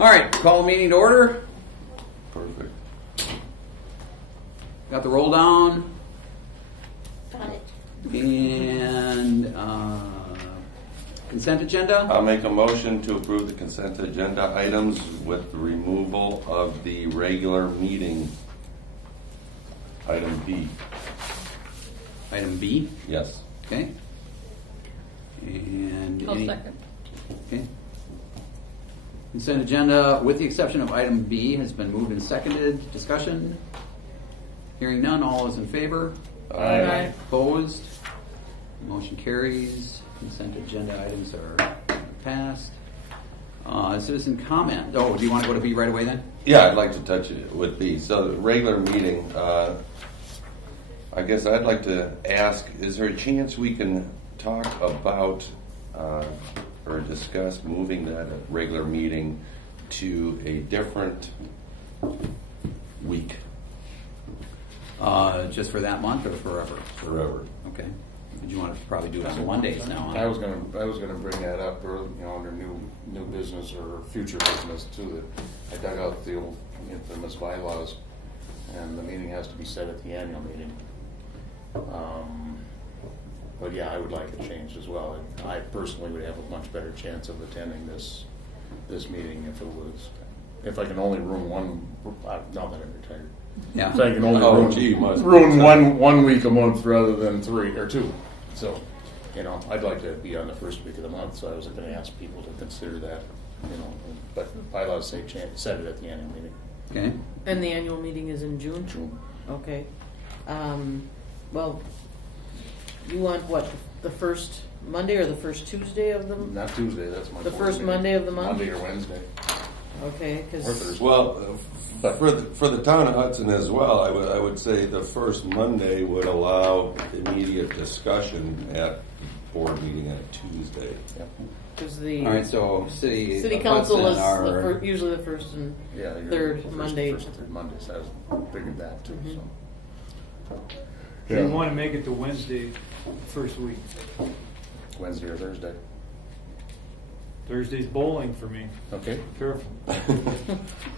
All right, call the meeting to order. Perfect. Got the roll down. Got it. And consent agenda. I'll make a motion to approve the consent agenda items with the removal of the regular meeting. Item B. Item B. Yes. Okay. And I'll second. Okay. Consent agenda, with the exception of item B, has been moved and seconded. Discussion. Hearing none. All those in favor? Aye. Opposed? Motion carries. Consent agenda items are passed. Citizen comment. Oh, do you want to go to B right away then? Yeah, I'd like to touch it with B. So the regular meeting, I guess I'd like to ask, is there a chance we can talk about or discuss moving that regular meeting to a different week? Just for that month or forever? Forever. Okay. You want to probably do it on Mondays now. I was gonna bring that up, or under new business or future business too. That I dug out the old infamous bylaws, and the meeting has to be set at the annual meeting. But yeah, I would like it changed as well. I personally would have a much better chance of attending this meeting if I can only room one. Not that I'm retired. Yeah. If I can only room one week a month rather than 3 or 2. So, I'd like to be on the first week of the month. So I was going to ask people to consider that. But bylaws say set it at the annual meeting. Okay. And the annual meeting is in June? June. Okay. Well, you want what, the first Monday or the first Tuesday of the month? Not Tuesday, that's my The board first meeting. Monday of the month? Monday or Wednesday. Okay, Or because Thursday. Well, for the town of Hudson as well, I would say the first Monday would allow immediate discussion at board meeting on Tuesday. the All right, so City of council Hudson is are usually the first and Yeah, third Monday. First and third Mondays. I was figured that too. Mhm. So. You want to make it to Wednesday first week. Wednesday or Thursday. Thursday's bowling for me. Okay. Careful.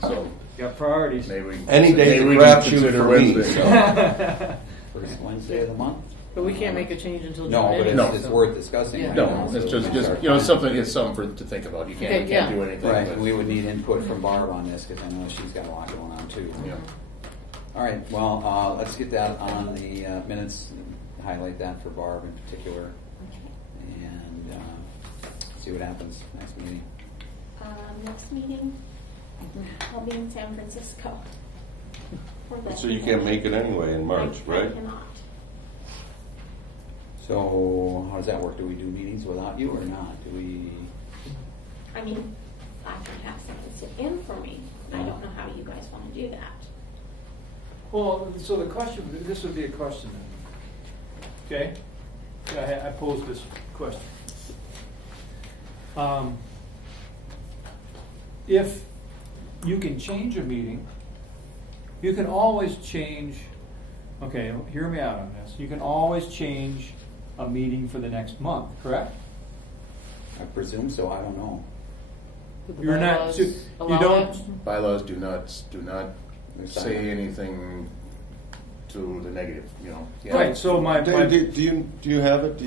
So Got priorities. maybe Any day maybe is we a can crapshoot consider for me. Wednesday. So. first Wednesday of the month? But we can't make a change until June. No, but anyway, No. it's so- worth discussing. Yeah. right No, now, it's so just we it's start- something to think about. You can't Okay, yeah. do anything. Right, but- we would need input from Barb on this because I know she's got a lot going on too. Yeah. All right, well, let's get that on the minutes, highlight that for Barb in particular, and see what happens next meeting. Next meeting, I'll be in San Francisco. For the So you can't make it anyway in March, I right? cannot. So how does that work? Do we do meetings without you or not? Do we? I mean, I can have someone sit in for me. I don't know how you guys want to do that. Well, so the question, this would be a question then. Okay? Yeah, I posed this question. If you can change a meeting, you can always change, okay, hear me out on this. You can always change a meeting for the next month, correct? I presume so. I don't know. Would the You're not- bylaws you allow don't- that? Bylaws do not say anything to the negative. Yeah. Right, so Do you have it?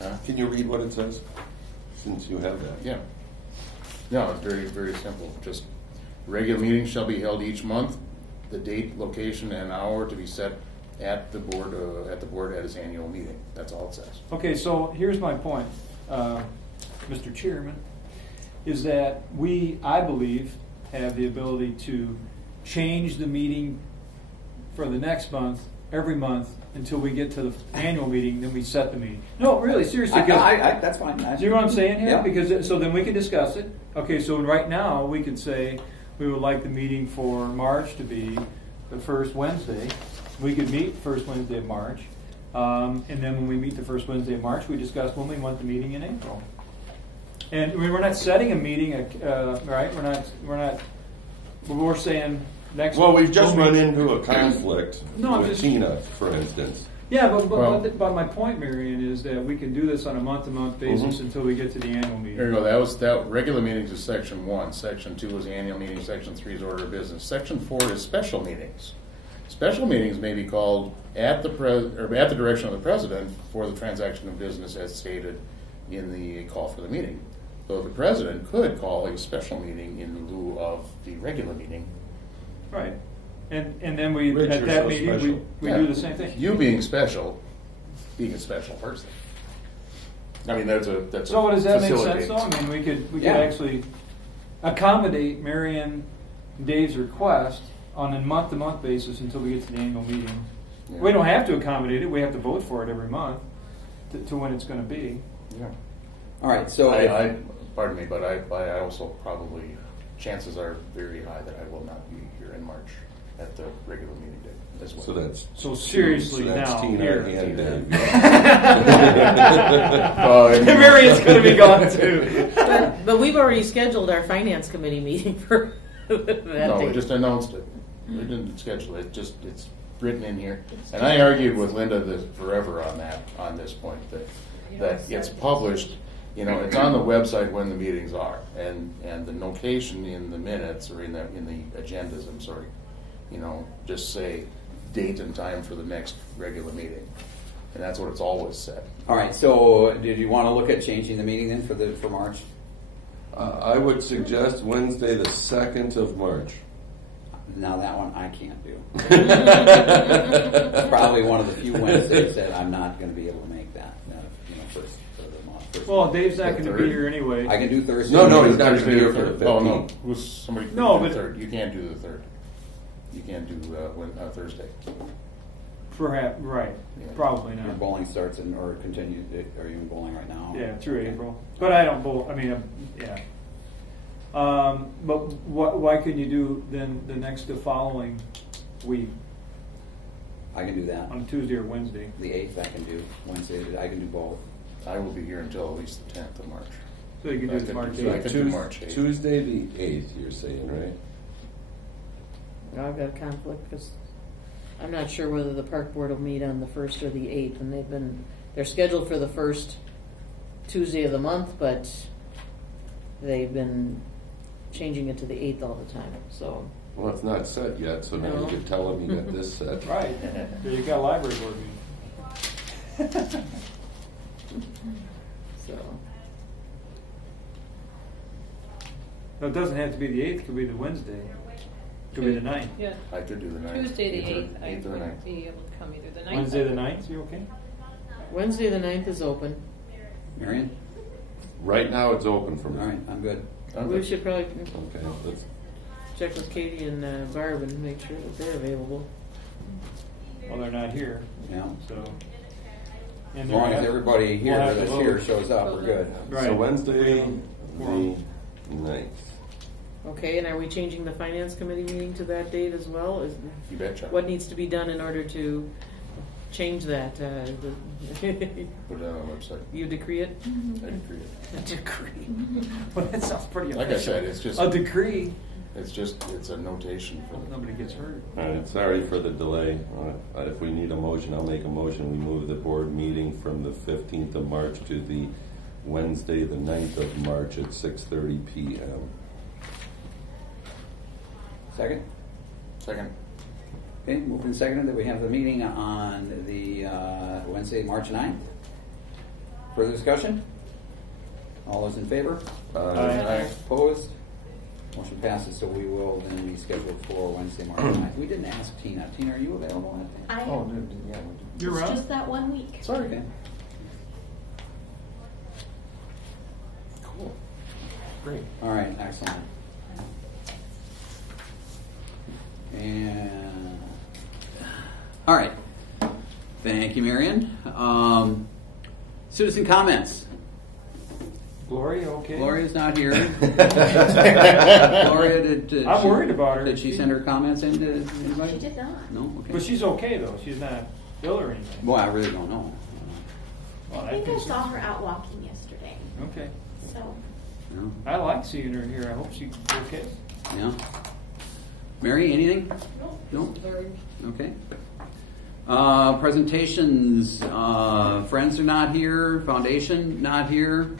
Huh? Can you read what it says? Since you have that. Yeah. No, it's very, very simple. Just regular meetings shall be held each month. The date, location, and hour to be set at the board at its annual meeting. That's all it says. Okay, so here's my point, Mr. Chairman, is that I believe, have the ability to change the meeting for the next month, every month, until we get to the annual meeting, then we set the meeting. No, really, seriously. That's fine. Do you know what I'm saying here? Yeah. Because so then we can discuss it. Okay, so right now we could say we would like the meeting for March to be the first Wednesday. We could meet first Wednesday of March, and then when we meet the first Wednesday of March, we discuss when we want the meeting in April. And we're not setting a meeting, right? We're saying next. Well, we've just run into a conflict No, I'm with just- Tina, for instance. Yeah, but Well- but my point, Marion, is that we can do this on a month-to-month basis until we get to the annual meeting. There you go. That regular meetings is section 1. Section 2 is annual meeting. Section 3 is order of business. Section 4 is special meetings. Special meetings may be called at the direction of the president for the transaction of business as stated in the call for the meeting. Though the president could call a special meeting in lieu of the regular meeting. Right. And then we, Rich, at you're that so meeting, special. we Yeah. do the same thing. You being a special person. I mean, that's a So does that make sense facilitates. though? I mean, we could Yeah. actually accommodate Marion Dave's request on a month-to-month basis until we get to the annual meeting. Yeah. We don't have to accommodate it, we have to vote for it every month to when it's gonna be. Yeah. All right, so Pardon me, but I also probably, chances are very high that I will not be here in March at the regular meeting day as well. So that's So seriously so that's now, Tina here. and Dave. Marion's gonna be gone too. But we've already scheduled our finance committee meeting for that No, we day. just announced it. We didn't schedule it. It's written in here. And I argued with Linda forever on this point that it's published. You know, it's on the website when the meetings are, and the notation in the minutes or in the agendas. I'm sorry. You know, just say date and time for the next regular meeting, and that's what it's always said. all right. So did you want to look at changing the meeting then for March? I would suggest Wednesday, the 2nd of March. Now that one I can't do. It's probably one of the few Wednesdays that I'm not going to be able to make that. First for the month. First Well, Dave's not The gonna be third? here anyway. I can do Thursday. No, he's not going to be here for the 15th. Oh no, who's somebody? No, the but- third. You can't do the third. You can't do Thursday. Perhaps, right, Yeah. probably Your not. bowling starts or continues. Are you in bowling right now? Yeah, through April. But I don't bowl, I mean, yeah. But why couldn't you do then the following week, I can do that. on Tuesday or Wednesday? The 8th I can do. Wednesday I can do both. I will be here until at least the 10th of March. So you can do I it could March do- I 8th. could do March 8th. Tuesday, the 8th, you're saying, right? I've got a conflict because I'm not sure whether the park board will meet on the 1st or the 8th, and they're scheduled for the first Tuesday of the month, but they've been changing it to the 8th all the time. So Well, it's not set yet, so now No. you could tell him you got this set. Right, there you got a library board meeting. so No, it doesn't have to be the 8th, it could be the Wednesday. It could be the 9th. Yeah, I could do the 9th. Tuesday the 8th 8th, I or would 9th. be able to come either the 9th. Wednesday the 9th, you okay? Wednesday the 9th is open. Marion? Right now, it's open for me. All right, I'm good. We should probably Okay, let's, check with Katie and Barb and make sure that they're available. Well, they're not here, Yeah. so. As long as everybody here We'll have to that's vote. here shows up, we're good. Right. so Wednesday, the Quorum. 9th. Okay, and are we changing the finance committee meeting to that date as well? You betcha. What needs to be done in order to change that? Put it on the website. You decree it? I decree it. A decree. Well, that sounds pretty Like I official. said, it's just A decree. it's a notation for the. Nobody gets hurt. All right, sorry for the delay. If we need a motion, I'll make a motion. We move the board meeting from the 15th of March to the Wednesday, the 9th of March at 6:30 p.m. Second? Second. Okay, moved and seconded that we have the meeting on the Wednesday, March 9th. Further discussion? All those in favor? Aye. Opposed? Motion passes, so we will then be scheduled for Wednesday, March 9th. We didn't ask Tina. Tina, are you available that day? I Oh, am. yeah. You're It's around? just that 1 week. Sorry. Okay. Cool. Great. All right, excellent. And all right, thank you, Marion. Citizen comments. Gloria, okay? Gloria's not here. Gloria, did I'm she- worried about her. Did she send her comments in to anybody? She did not. No. Okay. But she's okay though. She's not ill or anything. Well, I really don't know. Well, I think I think saw her out walking yesterday. Okay. So No. I like seeing her here. I hope she's okay. Yeah. Mary, anything? No. Okay. Presentations, Friends are not here, Foundation not here.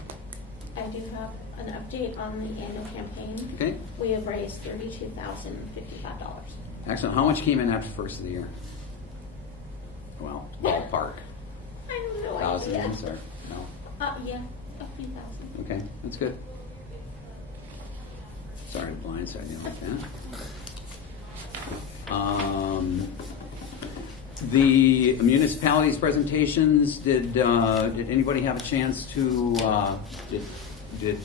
I do have an update on the annual campaign. Okay, We have raised $32,055. excellent. How much came in after the first of the year? Well, ballpark. I have no idea. Thousands or no? Yeah, a few thousand. Okay, that's good. Sorry to blindside you like that. The municipalities' presentations. Did anybody have a chance to? Did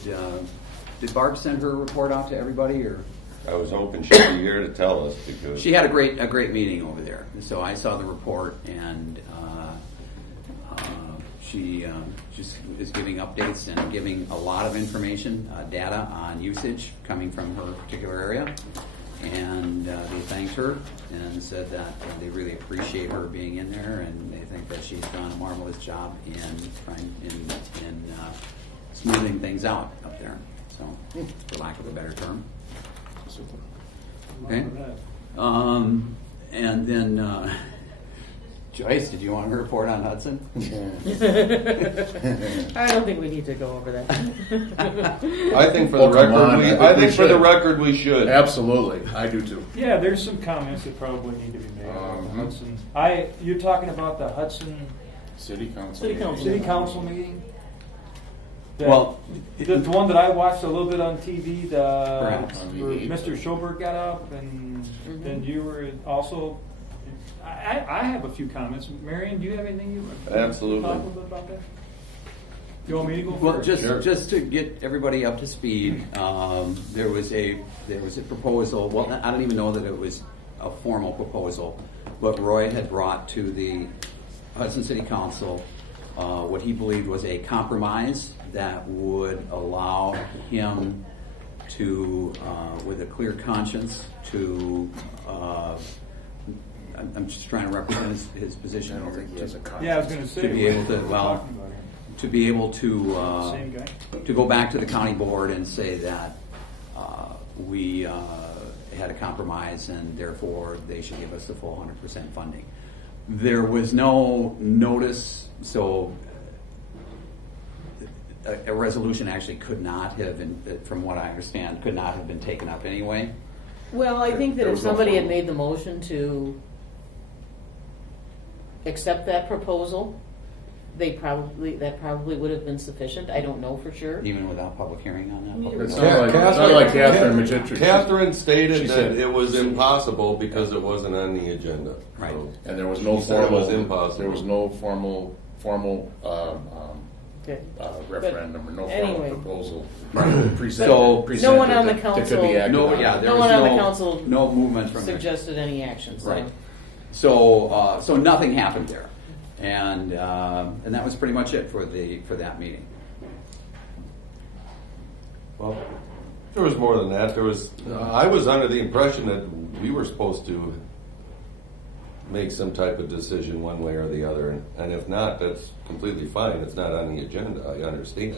Barb send her report out to everybody, or? I was hoping she'd be here to tell us because She had a great meeting over there. So I saw the report, and she just is giving updates and giving a lot of information, data on usage coming from her particular area. And they thanked her and said that they really appreciate her being in there, and they think that she's done a marvelous job in smoothing things out up there. So, for lack of a better term. Okay. And then, Joyce, did you want to report on Hudson? I don't think we need to go over that. I think for Oh, the come on, record, I think we for the should. record we should. Absolutely, I do too. Yeah, there's some comments that probably need to be made about the Hudson. You're talking about the Hudson City council. City council. City Council meeting? Well, The one that I watched a little bit on TV, Perhaps. where Mr. Schoberg got up, and then you were also. I have a few comments. Marion, do you have anything you want to Absolutely. talk a little bit about that? You want me to go Well, first? just to get everybody up to speed, there was a proposal. Well, I don't even know that it was a formal proposal, but Roy had brought to the Hudson City Council what he believed was a compromise that would allow him to, with a clear conscience, to. I'm just trying to represent his position. I don't think he has a conscience. Yeah, I was going to say. To be able to, we're well, talking about him. to be able to Same guy. to go back to the county board and say that we had a compromise and therefore they should give us the full 100% funding. There was no notice, so a resolution actually could not have been, from what I understand, could not have been taken up anyway. Well, I think that There if was no somebody had formal- made the motion to accept that proposal, that probably would have been sufficient. I don't know for sure. Even without public hearing on that? We- It's not like Catherine Magentry. Catherine stated She that said- it was impossible because it wasn't on the agenda. Right. So- And there was no She said it formal. was impossible. There was no formal Okay. referendum or no anyway. formal proposal. So- No one on the that council- could be acted No, on. yeah, there No was one on the council no movement from there. Suggested any action. So. Right. So nothing happened there, and that was pretty much it for that meeting. Well, there was more than that. There was. I was under the impression that we were supposed to make some type of decision one way or the other, and if not, that's completely fine. It's not on the agenda. I understand.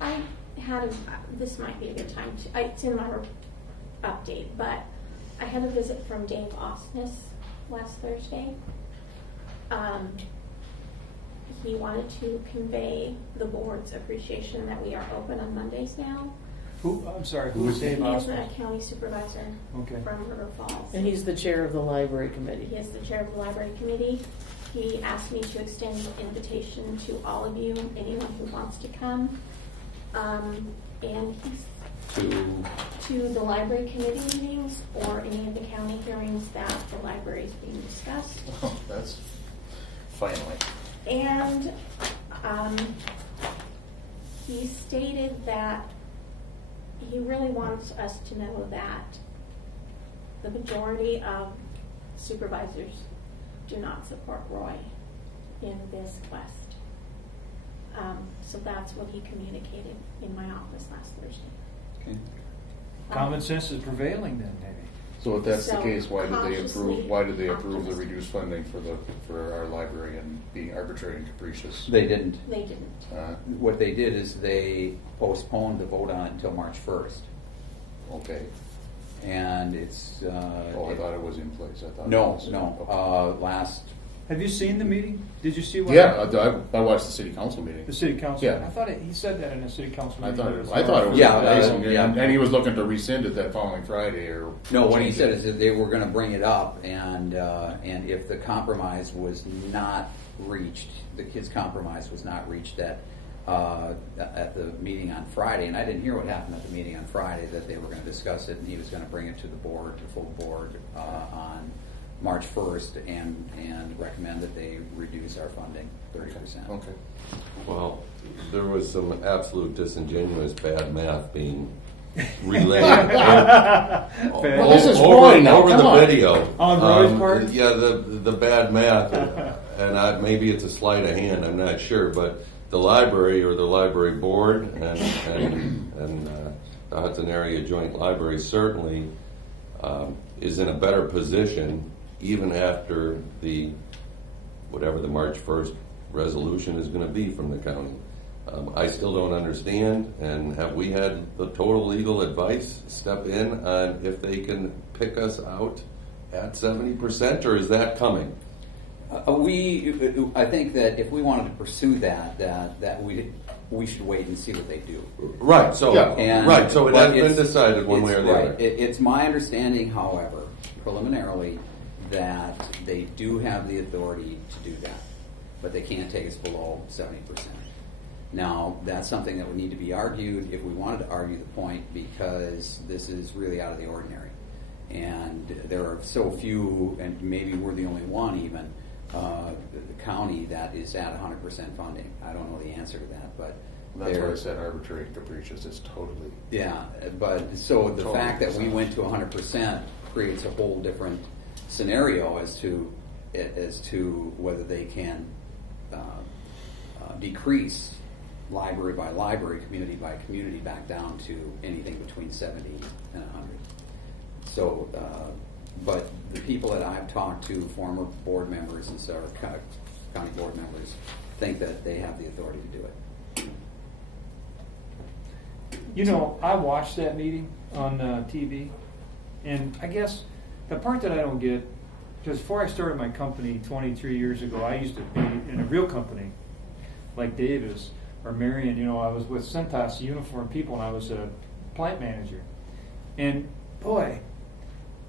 I had this might be a good time to. It's in my update, but I had a visit from Dave Osnes last Thursday. He wanted to convey the board's appreciation that we are open on Mondays now. I'm sorry, who was Dave He is Austin? a county supervisor Okay. from River Falls. And he's the chair of the library committee. He is the chair of the library committee. He asked me to extend an invitation to all of you, anyone who wants to come, and to the library committee meetings or any of the county hearings that the library is being discussed. Oh, that's finally. And he stated that he really wants us to know that the majority of supervisors do not support Roy in this quest. So that's what he communicated in my office last Thursday. Okay. Common sense is prevailing then, maybe. So if that's the So, case, why did they cautiously approve? Why did they approve the optimistic. reduced funding for our library and being arbitrary and capricious? They didn't. They didn't. What they did is they postponed the vote on it until March 1st. Okay. and it's. Oh, I thought it was in place. I thought. No, it was, no. Last. Have you seen the meeting? Did you see what? Yeah, I watched the city council meeting. The city council. Yeah. I thought he said that in the city council I meeting. thought it was Yeah, in place, yeah. and he was looking to rescind it that following Friday, or No, what he change said it. is that they were going to bring it up, and if the compromise was not reached, his compromise was not reached at the meeting on Friday, and I didn't hear what happened at the meeting on Friday, that they were going to discuss it, and he was going to bring it to the board, the full board, on March 1st, and recommend that they reduce our funding 30%. Okay. Well, there was some absolute disingenuous bad math being relayed. Well, this is Roy now. Over Come the on. video. On Roy's part? Yeah, the bad math, and maybe it's a sleight of hand, I'm not sure, but the library or the library board and the Hudson Area Joint Library certainly is in a better position even after whatever the March 1st resolution is going to be from the county. I still don't understand, and have we had the total legal advice step in on if they can pick us out at 70%, or is that coming? I think that if we wanted to pursue that we should wait and see what they do. Right. So And- So it but has been it's- decided one way or the right. other. It's my understanding, however, preliminarily, that they do have the authority to do that, but they can't take us below 70%. Now, that's something that would need to be argued if we wanted to argue the point, because this is really out of the ordinary. And there are so few, and maybe we're the only one even, the county that is at 100% funding. I don't know the answer to that, but That's why I said arbitrary and capricious is totally. yeah, but so the Totally fact that we understand. went to 100% creates a whole different scenario as to whether they can decrease library by library, community by community, back down to anything between 70 and 100. So, but the people that I've talked to, former board members and so county board members, think that they have the authority to do it. You know, I watched that meeting on TV, and I guess the part that I don't get, because before I started my company 23 years ago, I used to be in a real company like Davis or Marion. You know, I was with Cintas Uniform People, and I was a plant manager. And boy,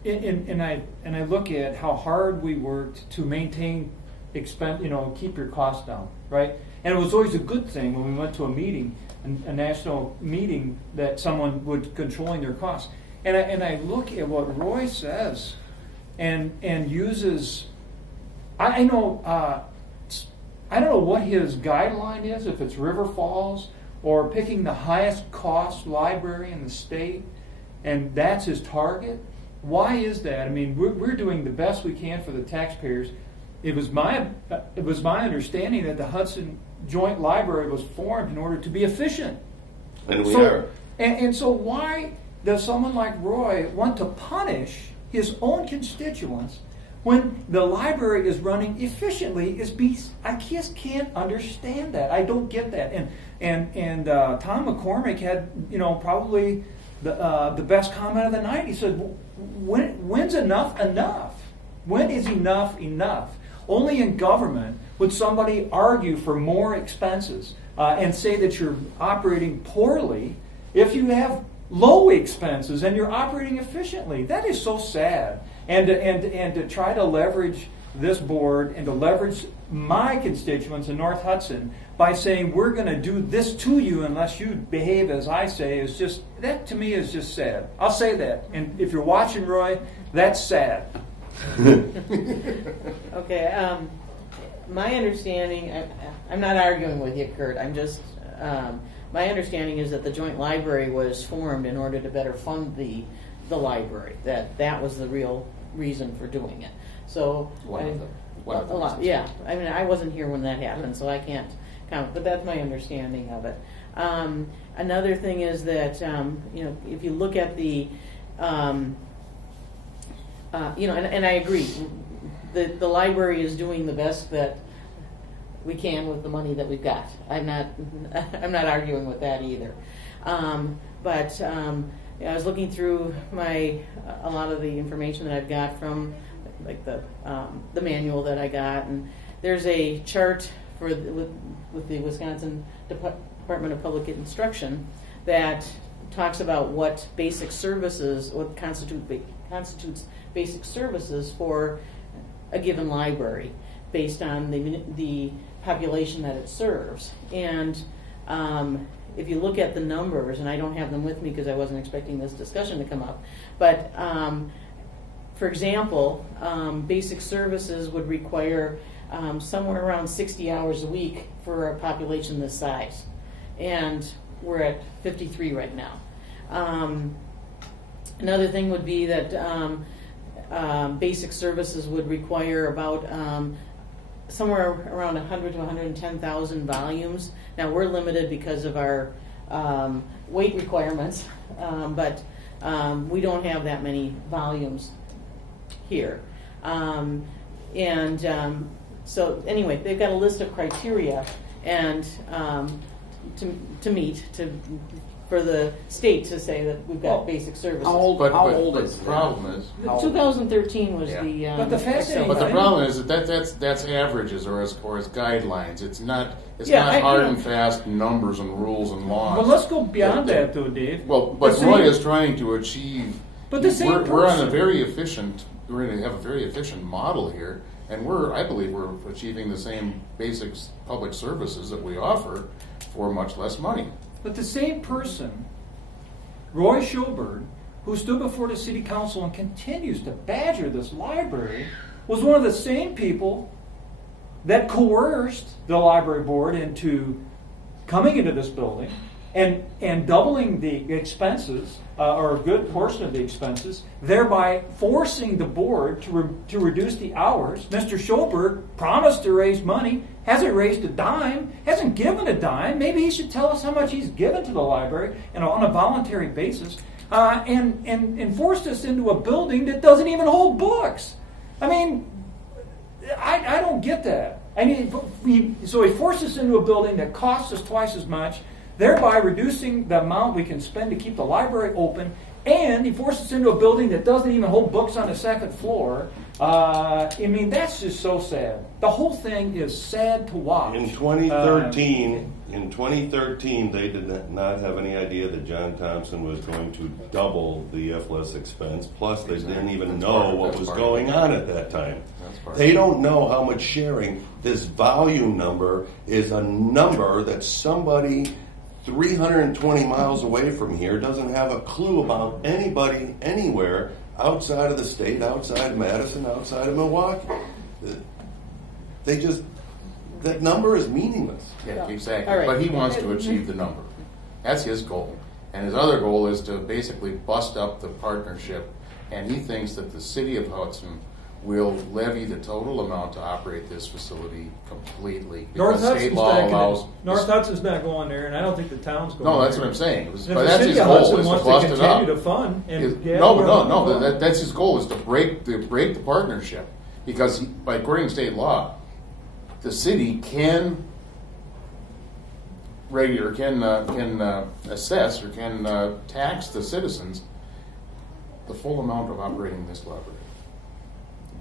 and I look at how hard we worked to maintain expense, keep your costs down, right? And it was always a good thing when we went to a meeting, a national meeting, that someone would controlling their costs. And I look at what Roy says, and uses. I don't know what his guideline is, if it's River Falls or picking the highest cost library in the state, and that's his target. Why is that? I mean, we're doing the best we can for the taxpayers. It was my understanding that the Hudson Joint Library was formed in order to be efficient. And we are. And so why does someone like Roy want to punish his own constituents when the library is running efficiently? I just can't understand that. I don't get that. And Tom McCormick had probably the best comment of the night. He said, "When's enough enough? When is enough enough?" Only in government would somebody argue for more expenses and say that you're operating poorly if you have low expenses and you're operating efficiently. That is so sad. And to try to leverage this board and to leverage my constituents in North Hudson by saying we're going to do this to you unless you behave as I say, is just, that to me is just sad. I'll say that. And if you're watching, Roy, that's sad. Okay, my understanding, I'm not arguing with you, Kurt, I'm just, my understanding is that the joint library was formed in order to better fund the library, that was the real reason for doing it. So, One of a the lot, reasons. yeah, I mean, I wasn't here when that happened, so I can't comment, but that's my understanding of it. Another thing is that, if you look at the, and I agree, the library is doing the best that we can with the money that we've got. I'm not arguing with that either. But I was looking through a lot of the information that I've got from like the manual that I got, and there's a chart with the Wisconsin Department of Public Instruction that talks about what basic services, what constitutes basic services for a given library based on the population that it serves. And if you look at the numbers, and I don't have them with me because I wasn't expecting this discussion to come up, but for example, basic services would require somewhere around 60 hours a week for a population this size. And we're at 53 right now. Another thing would be that basic services would require about somewhere around 100 to 110,000 volumes. Now we're limited because of our weight requirements, but we don't have that many volumes here. So anyway, they've got a list of criteria and to meet for the state to say that we've got basic services. How old is the problem is? 2013 was Yeah. the. But the fascinating But the thing- problem is that's averages or as guidelines. It's not Yeah, hard and fast numbers and rules and laws. But let's go beyond that, though, Dave. Well, but The Roy same- is trying to achieve. But the same we're on a person- very efficient. We're going to have a very efficient model here, and I believe we're achieving the same basic public services that we offer for much less money. But the same person, Roy Schoberg, who stood before the city council and continues to badger this library, was one of the same people that coerced the library board into coming into this building and doubling the expenses, or a good portion of the expenses, thereby forcing the board to reduce the hours. Mr. Schoberg promised to raise money, hasn't raised a dime, hasn't given a dime. Maybe he should tell us how much he's given to the library on a voluntary basis, and forced us into a building that doesn't even hold books. I mean, I don't get that. I mean, so he forced us into a building that costs us twice as much, thereby reducing the amount we can spend to keep the library open, and he forced us into a building that doesn't even hold books on the second floor. I mean, that's just so sad. The whole thing is sad to watch. In 2013, they did not have any idea that John Thompson was going to double the FLS expense. Plus, they didn't even know what was going on at that time. They don't know how much sharing. This volume number is a number that somebody 320 miles away from here doesn't have a clue about anybody anywhere outside of the state, outside of Madison, outside of Milwaukee. That number is meaningless. Yeah, exactly. All right. But he wants to achieve the number. That's his goal. And his other goal is to basically bust up the partnership. And he thinks that the city of Hudson will levy the total amount to operate this facility completely. North Because state Hudson's law not allows. going. North Hudson's not going there, and I don't think the town's going. No, that's there. what I'm saying. And if But the that's city his of goal, Hudson is to wants bust to it up. continue to fund, and That's his goal, is to break the partnership. Because according to state law, the city can assess or can tax the citizens the full amount of operating this library.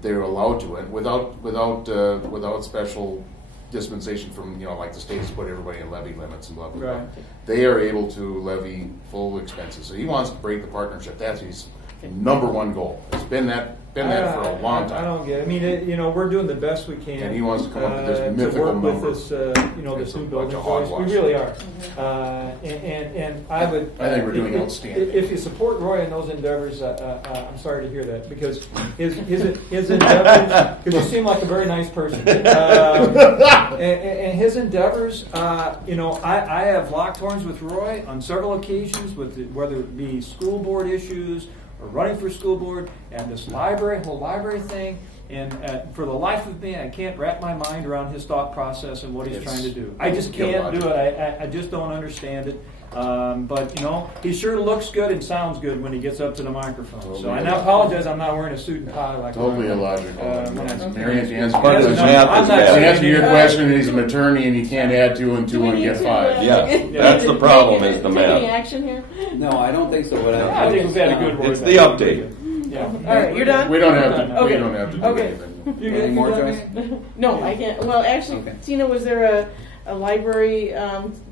They're allowed to it without special dispensation from like the states put everybody in levy limits and blah blah blah. Right. They are able to levy full expenses. So he wants to break the partnership. That's his number one goal. It's been that for a long time. I don't get it. I mean, we're doing the best we can. And he wants to come up with this mythical to work number. with this, It's this a new bunch building. of Boys. hogwash. We really are. And I would. I think we're doing outstanding. If you support Roy in those endeavors, I'm sorry to hear that, because his endeavors. Because you seem like a very nice person. And his endeavors, I have locked horns with Roy on several occasions, whether it be school board issues or running for school board, and this whole library thing. And for the life of me, I can't wrap my mind around his thought process and what he's trying to do. I just can't do it. I just don't understand it. But he sure looks good and sounds good when he gets up to the microphone. So I apologize, I'm not wearing a suit and tie like Totally that. illogical. Marion, to answer Part of his math is I'm not bad. to answer your question, he's an attorney and he can't add 2 and 2 and get 5. Yeah, that's the problem is the Take any math. action here? No, I don't think so, but I think we've had a good word. It's the update. Yeah. All right, you're done? We don't have to, Okay. we don't have to do Okay. anything. Any more, Joyce? No, I can't. Well, actually, Okay. Tina, was there a library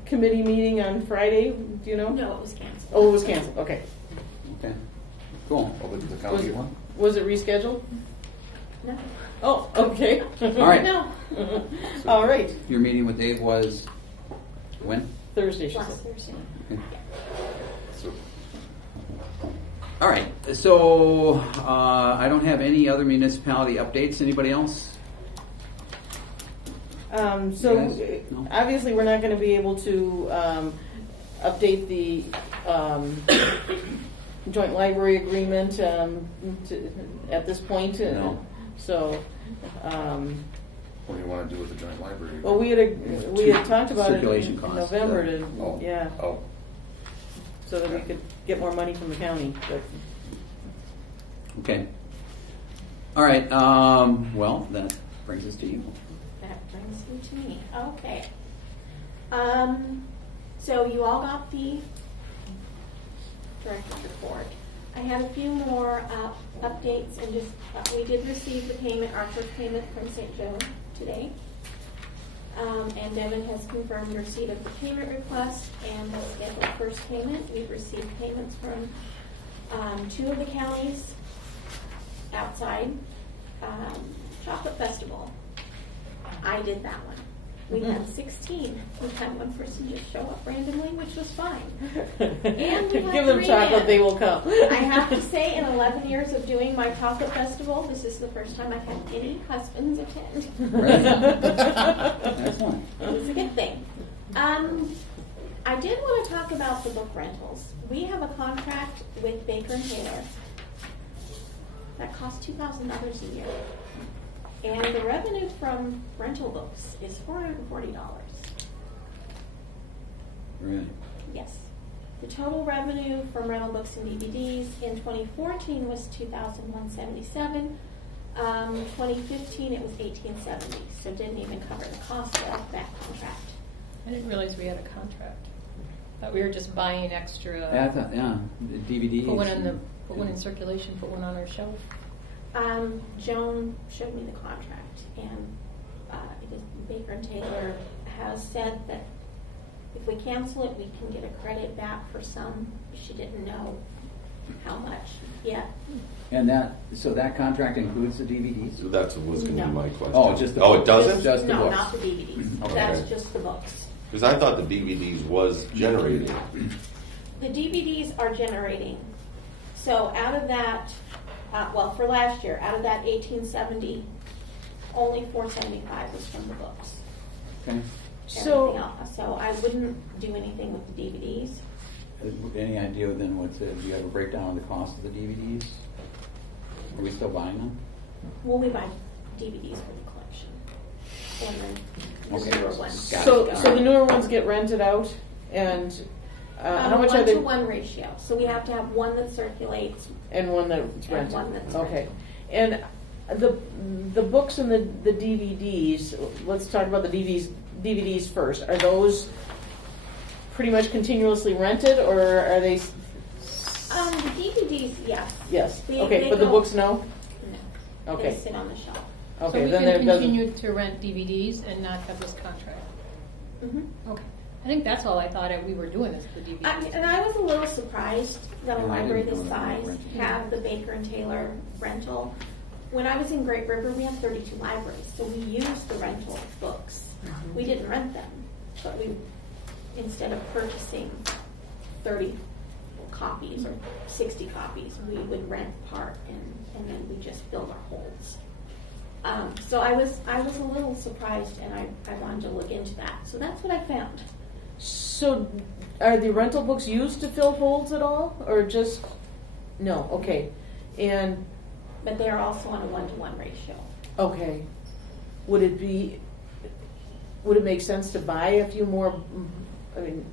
committee meeting on Friday? Do you know? No, it was canceled. Oh, it was canceled. Okay. Okay, cool. Over to the county one? Was it rescheduled? No. Oh, okay. All right. No. All right. Your meeting with Dave was when? Thursday, she Last said. Thursday. Okay. All right, so I don't have any other municipality updates. Anybody else? So You guys? No? obviously, we're not going to be able to update the joint library agreement at this point. No. So, What do you want to do with the joint library? well, we had talked about it Circulation in costs, November yeah. to Oh. yeah, Oh, so that we could get more money from the county. But Okay. All right. Well, that brings us to you. That brings you to me. Okay. So you all got the director's report. I have a few more updates, and just we did receive the payment, our first payment from St. Joe today. And Devin has confirmed receipt of the payment request and has scheduled first payment. We've received payments from 2 of the counties outside. Chocolate Festival. I did that one. We had 16. We had one person just show up randomly, which was fine. And we had give them 3 chocolate, men. they will come. I have to say, in 11 years of doing my chocolate festival, this is the first time I've had any husbands attend. Right. Excellent. It was a good thing. I did want to talk about the book rentals. We have a contract with Baker and Taylor that costs $2,000 a year. And the revenue from rental books is $440. Really? Yes. The total revenue from rental books and DVDs in 2014 was $2,177. 2015 it was $1,870. So it didn't even cover the cost of that contract. I didn't realize we had a contract. Thought we were just buying extra. Yeah, I thought, yeah, the DVDs. Put one in circulation, put one on our shelf. Joan showed me the contract, and it is Baker and Taylor has said that if we cancel it, we can get a credit back for some. She didn't know how much yet. And that contract includes the DVDs? So that was going to No. be my question. Oh, just the Oh, it books. doesn't? Just the No, books. not the DVDs. Okay. That's just the books. Because I thought the DVDs was generated. The DVDs are generating. So out of that, for last year, out of that 1870, only 475 was from the books. Okay. So- Everything else. So I wouldn't do anything with the DVDs. Any idea then do you have a breakdown of the cost of the DVDs? Are we still buying them? Well, we buy DVDs for the collection, and then the Okay. newer ones. Got it. So All the right. newer ones get rented out, and how much are they? 1-to-1 ratio. So we have to have one that circulates. And one that's And rented. one that's Okay, and the books and the DVDs. Let's talk about the DVDs first. Are those pretty much continuously rented, or are they? The DVDs, yes. Yes. They- Okay, they but the go- books, no. No. Okay. They sit on the shelf. Okay, So we then can there doesn't. continue to rent DVDs and not have this contract. Mm-hmm. Okay. I think that's all I thought we were doing is the DVDs. And I was a little surprised that a Yeah, I library didn't this know that they size rented. had the Baker and Taylor rental. When I was in Great River, we had 32 libraries, so we used the rental books. Mm-hmm. We didn't rent them, but we, instead of purchasing 30 copies or 60 copies, we would rent part and then we just filled our holds. So I was a little surprised, and I wanted to look into that. So that's what I found. So, are the rental books used to fill holds at all, or just no? Okay, and But they are also on a 1-to-1 ratio. okay, would it make sense to buy a few more? I mean,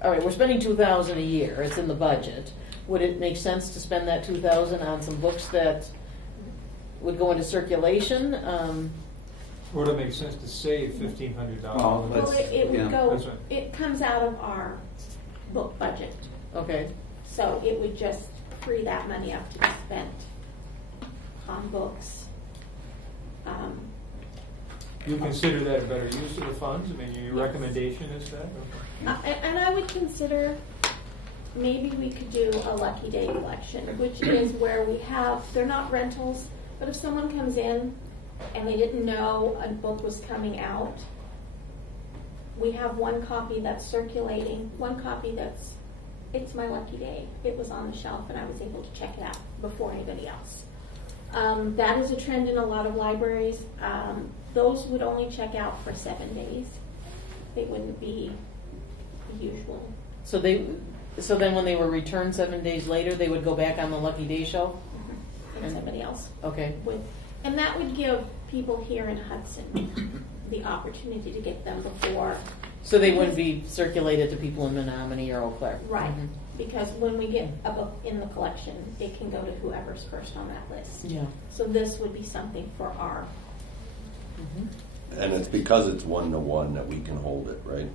all right, we're spending $2,000 a year. It's in the budget. Would it make sense to spend that $2,000 on some books that would go into circulation? Would it make sense to save $1,500? Well, Well, Let's- it would yeah. go, That's right. it comes out of our book budget. Okay, So it would just free that money up to be spent on books. You consider that a better use of the funds? I mean, your recommendation is that? And I would consider maybe we could do a Lucky Day collection, which is where we have, they're not rentals, but if someone comes in and they didn't know a book was coming out, we have one copy that's circulating, one copy that's, it's my lucky day. It was on the shelf and I was able to check it out before anybody else. That is a trend in a lot of libraries. Those would only check out for 7 days. They wouldn't be the usual. So then when they were returned 7 days later, they would go back on the Lucky Day shelf? And somebody else Okay. would. And that would give people here in Hudson the opportunity to get them before. So they wouldn't be circulated to people in Menominee or Eau Claire? Right. Mhm. Because when we get a book in the collection, it can go to whoever's first on that list. Yeah. So this would be something for our. Mm-hmm. And it's because it's 1-to-1 that we can hold it, right?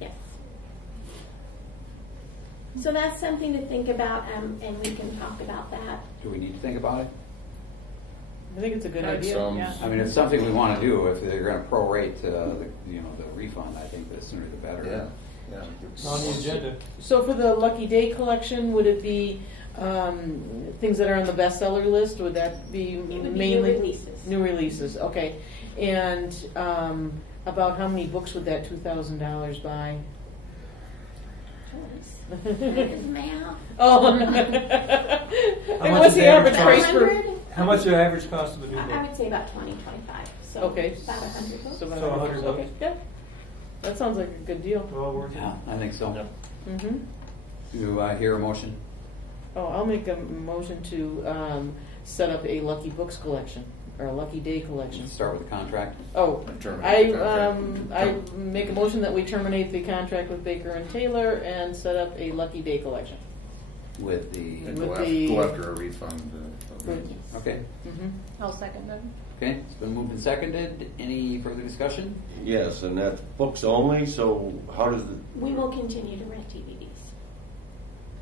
Yes. So that's something to think about, and we can talk about that. Do we need to think about it? I think it's a good Right, idea. so- Yeah. I mean, it's something we want to do. If they're going to prorate the refund, I think the sooner the better. Yeah. On the agenda. So for the Lucky Day collection, would it be things that are on the bestseller list? Would that be It would be mainly new releases. New releases, okay. And about how many books would that $2,000 buy? Is math. Oh, How and much what's is the the average average price per? 100? How much is the average cost of a new I book? would say about 20, 25. So Okay, about 100 books. So about So 100 100 okay, yeah. That sounds like a good deal. Well worth it. Yeah, I think so. Mm-hmm. Do I hear a motion? Oh, I'll make a motion to set up a Lucky Books collection or a Lucky Day collection. Start with the contract. Oh, Terminate the I contract. make a motion that we terminate the contract with Baker and Taylor and set up a Lucky Day collection. With the, And with go after, the- go after a refund. okay, Mm-hmm. I'll second that. okay, it's been moved and seconded. Any further discussion? Yes, and that's books only, so how does the, We will continue to rent DVDs.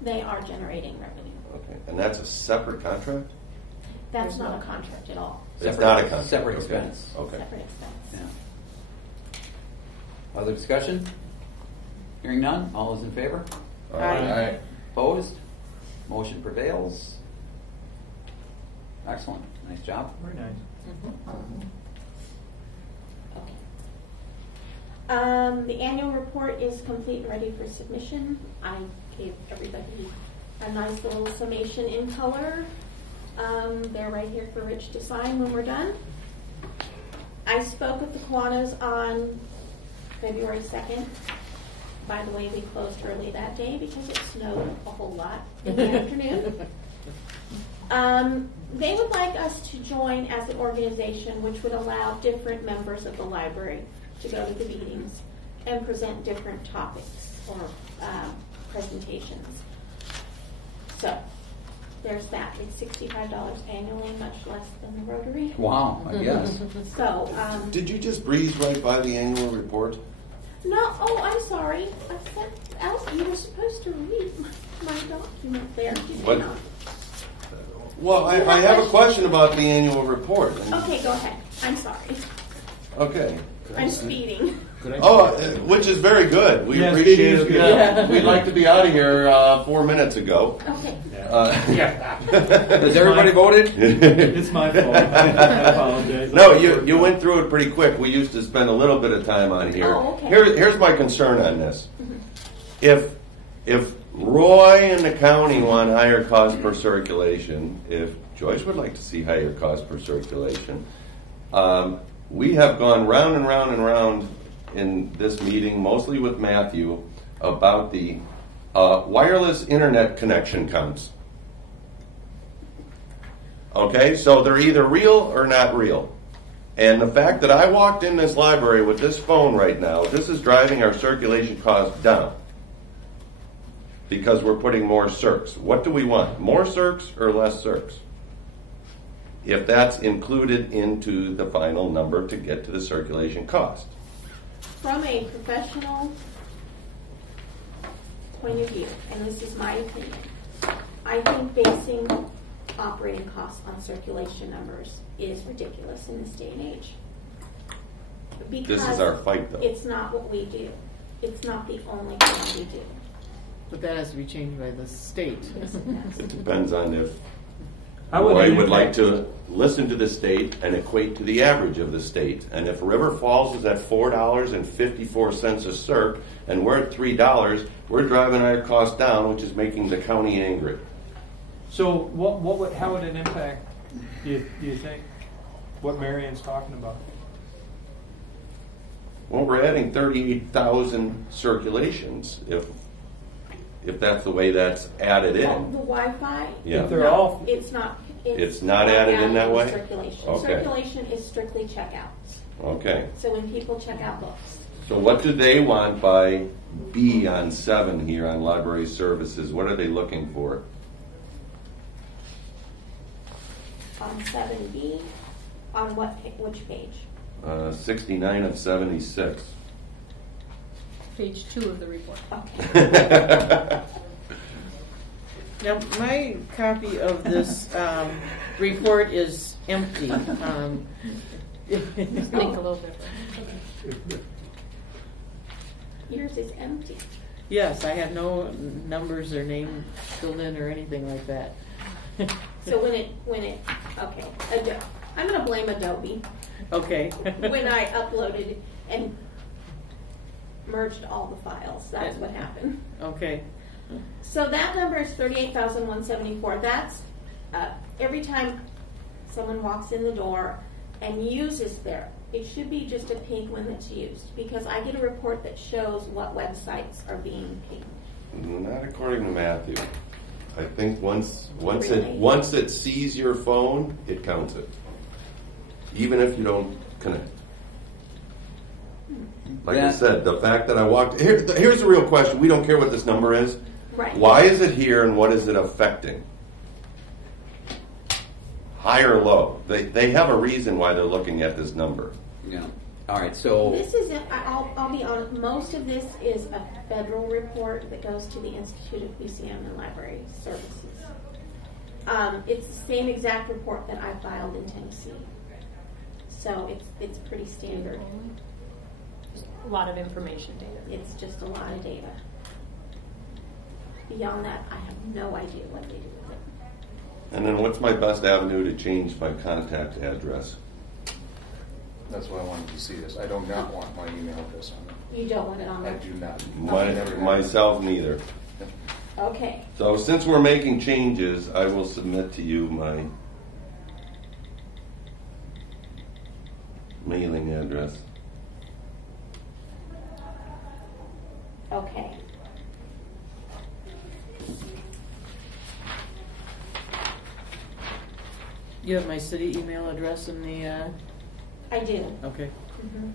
They are generating revenue. okay, and that's a separate contract? That's not a contract at all. It's not a contract. Separate okay. expense. Okay. Separate expense. Yeah. Other discussion? Hearing none, all those in favor? Aye. Opposed? Motion prevails. Excellent, nice job. Very nice. Okay. The annual report is complete and ready for submission. I gave everybody a nice little summation in color. They're right here for Rich to sign when we're done. I spoke with the Kiwanis on February 2nd. By the way, we closed early that day because it snowed a whole lot in the afternoon. They would like us to join as an organization which would allow different members of the library to go to the meetings and present different topics or presentations. So there's that. It's $65 annually, much less than the Rotary. Wow, I guess. So, Did you just breeze right by the annual report? no, oh, I'm sorry. I said, Alice, you were supposed to read my document there. Did you What? not? Well, I have a question about the annual report. Okay, go ahead. I'm sorry. Okay. I'm speeding. Oh, which is very good. We Yes, appreciate it is it. good. Yeah. We'd like to be out of here 4 minutes ago. Okay. Has everybody voted? It's my fault. I apologize. No, you went through it pretty quick. We used to spend a little bit of time on here. Oh, okay. Here's my concern on this. If Roy and the county want higher cost per circulation, if Joyce would like to see higher cost per circulation, we have gone round and round and round in this meeting, mostly with Matthew, about the wireless internet connection counts. Okay, so they're either real or not real. And the fact that I walked in this library with this phone right now, this is driving our circulation costs down. Because we're putting more circs. What do we want? More circs or less circs? If that's included into the final number to get to the circulation cost. From a professional point of view, and this is my opinion, I think basing operating costs on circulation numbers is ridiculous in this day and age. This is our fight, though. It's not what we do. It's not the only thing we do. But that has to be changed by the state. Yes, it does. It depends on if How would Roy it would like impact- to listen to the state and equate to the average of the state. And if River Falls is at $4.54 a circ, and we're at $3, we're driving our costs down, which is making the county angry. So how would it impact, do you think, what Marion's talking about? Well, we're adding 38,000 circulations if that's the way that's added The in. Wi-Fi? Yeah. If they're No, all- it's not. It's not added in that way? Circulation. Okay. Circulation is strictly checkouts. Okay. So when people check out books. So what do they want by B on 7 here on library services? What are they looking for? On 7B, on which page? 69 of 76. Page 2 of the report. Okay. Now, my copy of this report is empty. Think a little different. Yours is empty. Yes, I have no numbers or name filled in or anything like that. So okay, I'm going to blame Adobe. Okay. When I uploaded and merged all the files, that's what happened. Okay. So that number is 38,174. That's every time someone walks in the door and uses it should be just a pink one that's used, because I get a report that shows what websites are being pinged. Not according to Matthew. I think once Really? it sees your phone, it counts it, even if you don't connect. Like I That- said, the fact that I walked here's the real question. We don't care what this number is. Right. Why is it here, and what is it affecting? High or low? They have a reason why they're looking at this number. Yeah. All right. So This is, I'll be honest, most of this is a federal report that goes to the Institute of Museum and Library Services. It's the same exact report that I filed in Tennessee. So it's pretty standard. Just a lot of information data. It's just a lot of data. Beyond that, I have no idea what they do with it. And then what's my best avenue to change my contact address? That's why I wanted to see this. I do not want my email address on it. You don't want it on I there? do not. Myself neither. Okay. So since we're making changes, I will submit to you my mailing address. Okay. You have my city email address in the, I do. okay, Mhm.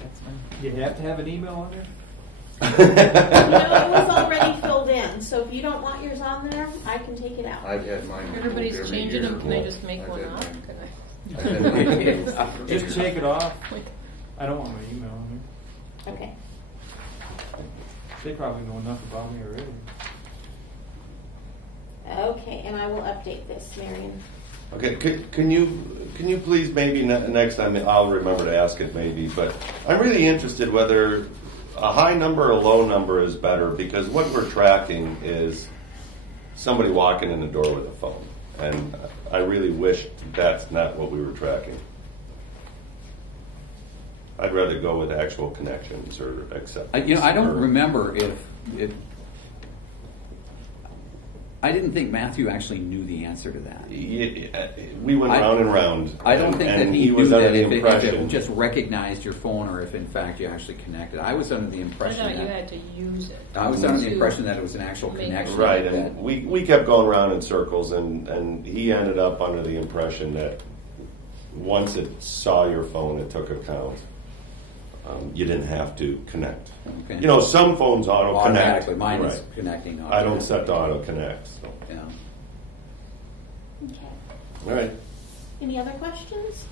that's fine. You have to have an email on there? No, it was already filled in, so if you don't want yours on there, I can take it out. I've had mine. removed Everybody's every changing year. them. Can I just make I've one had up? mine- Can I? I've had mine removed for Just years. take it off. I don't want my email on Okay. there. They probably know enough about me already. Okay, and I will update this, Marion. Okay, can you please maybe next time, I'll remember to ask it maybe, but I'm really interested whether a high number or a low number is better, because what we're tracking is somebody walking in the door with a phone, and I really wish that's not what we were tracking. I'd rather go with actual connections or accept. I don't remember if I didn't think Matthew actually knew the answer to that. We went round and round. I don't think that and he was knew under that the if it impression. just recognized your phone or if in fact you actually connected. I was under the I impression thought you that had to use it. I was under the to impression that it was an actual make- connection. Right, that- and we kept going around in circles, and he ended up under the impression that once it saw your phone, it took account. You didn't have to connect. Okay. You know, some phones auto connect. Automatically, mine is Right. connecting. I don't set to auto connect. So. Yeah. Okay. All right. Any other questions?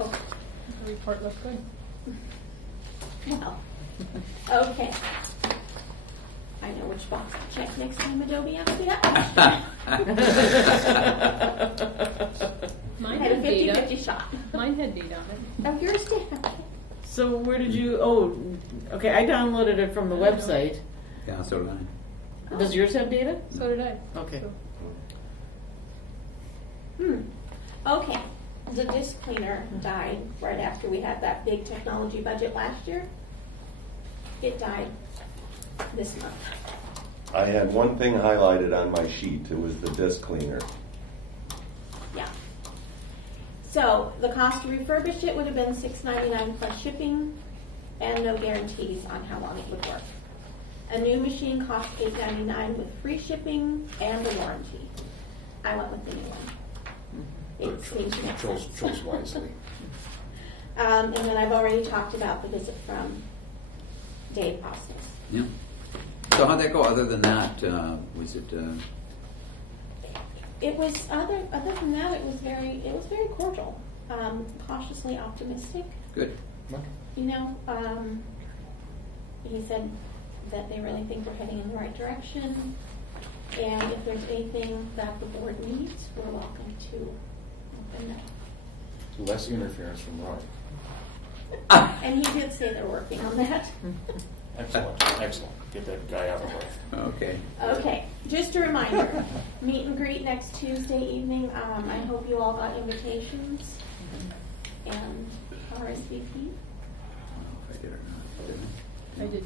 Oh, the report looked good. Well, okay. I know which box to check next time Adobe asks me that question. Mine I had a had data. 50-50 shot. Mine had data on it. Oh, yours did. So where did you, okay, I downloaded it from the website. Yeah, so did I. Does yours have data? So did I. Okay. Okay. The disc cleaner died right after we had that big technology budget last year. It died this month. I had one thing highlighted on my sheet. It was the disc cleaner. Yeah. So the cost to refurbish it would have been $6.99 plus shipping, and no guarantees on how long it would work. A new machine cost $8.99 with free shipping and a warranty. I went with the new one. It seems to make sense. Chose wisely. And then I've already talked about the visit from Dave Osnes. Yeah. So how'd that go? Other than that, was it? It was other than that, it was very cordial, cautiously optimistic. Good. You know, he said that they really think we're heading in the right direction, and if there's anything that the board needs, we're welcome to open that. Less interference from Roy. And he did say they're working on that. Excellent. Excellent. Get that guy out of the way. Okay. Okay, just a reminder, meet and greet next Tuesday evening. I hope you all got invitations and RSVP. I did or not, didn't I did.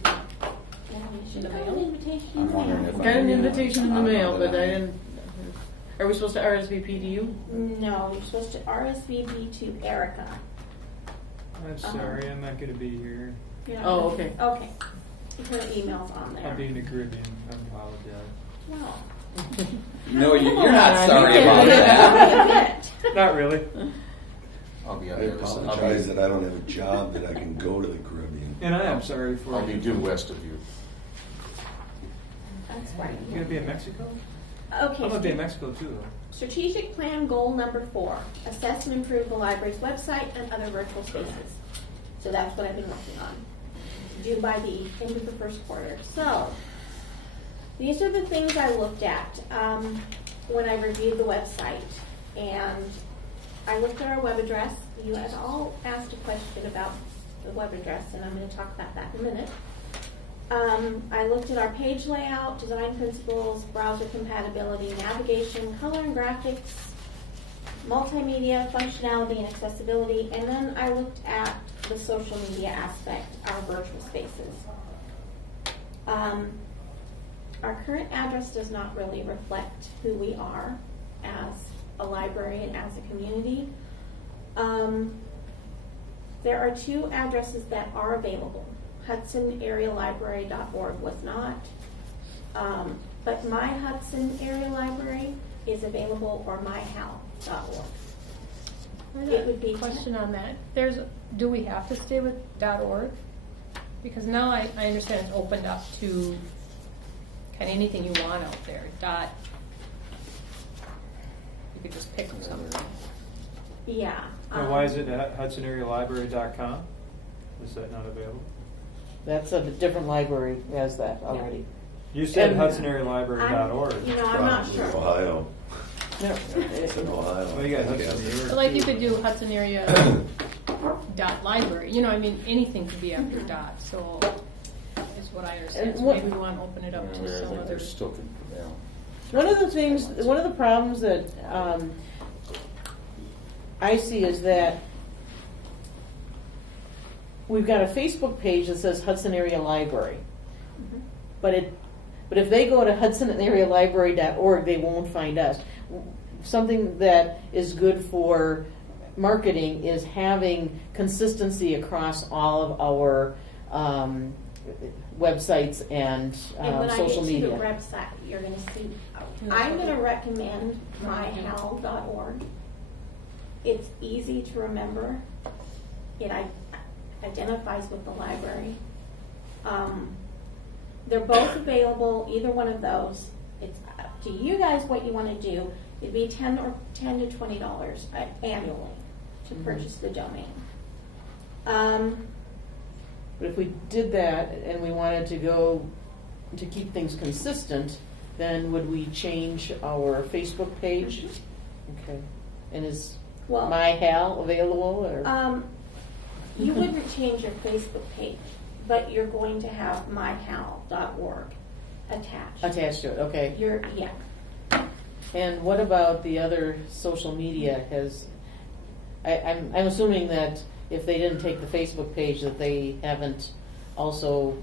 And you should In the have mail? an invitation. I'm wondering if Got an invitation in the mail, but I didn't. Are we supposed to RSVP to you? No, you're supposed to RSVP to Erica. I'm sorry, I'm not going to be here. You're not Oh, gonna- okay. Okay. Her email's on there. I'll be in the Caribbean. I apologize. Well, No, you're not sorry you about can't. that. Not really. I'll be I on the apologize that I don't have a job that I can go to the Caribbean. And I am sorry for I'll be due west of you. that's right. You going to be in Mexico? Okay. I'm going to be in Mexico too, though. Strategic plan goal number 4, assess and improve the library's website and other virtual spaces. So that's what I've been working on. Due by the end of the first quarter. So these are the things I looked at when I reviewed the website. And I looked at our web address. You had all asked a question about the web address, and I'm going to talk about that in a minute. I looked at our page layout, design principles, browser compatibility, navigation, color and graphics, multimedia, functionality, and accessibility. And then I looked at the social media aspect, our virtual spaces. Our current address does not really reflect who we are as a library and as a community. There are 2 addresses that are available. HudsonAreaLibrary.org was not, but My Hudson Area Library is available, or myhal.org. It would be Question on that. Do we have to stay with .org? Because now I understand it's opened up to kind of anything you want out there. You could just pick something. Yeah. Now, why is it at HudsonAreaLibrary.com? Is that not available? That's a different library has that already. You said And- HudsonAreaLibrary.org. I'm not Probably sure. Ohio. No. It's in Ohio. Well, you got Hudson Yes. New York. But like you could do Hudson area .library. You know, I mean, anything could be after dot. So is what I understand. And So what- maybe we want to open it up I to think some other. there's still, One of the problems that I see is that we've got a Facebook page that says Hudson Area Library, but if they go to HudsonAreaLibrary.org, they won't find us. Something that is good for marketing is having consistency across all of our websites and And when social I get to media. the website, you're going to see. I'm going to recommend myhal.org. It's easy to remember. It identifies with the library. They're both available. Either one of those. It's up to you guys what you want to do. It'd be $10 to $20 annually to purchase the domain. But if we did that and we wanted to go to keep things consistent, then would we change our Facebook page? Okay. And is Well- My Hal available or? You wouldn't change your Facebook page, but you're going to have myhal.org attached. Attached to it, okay. Yeah. And what about the other social media? I'm assuming that if they didn't take the Facebook page, that they haven't also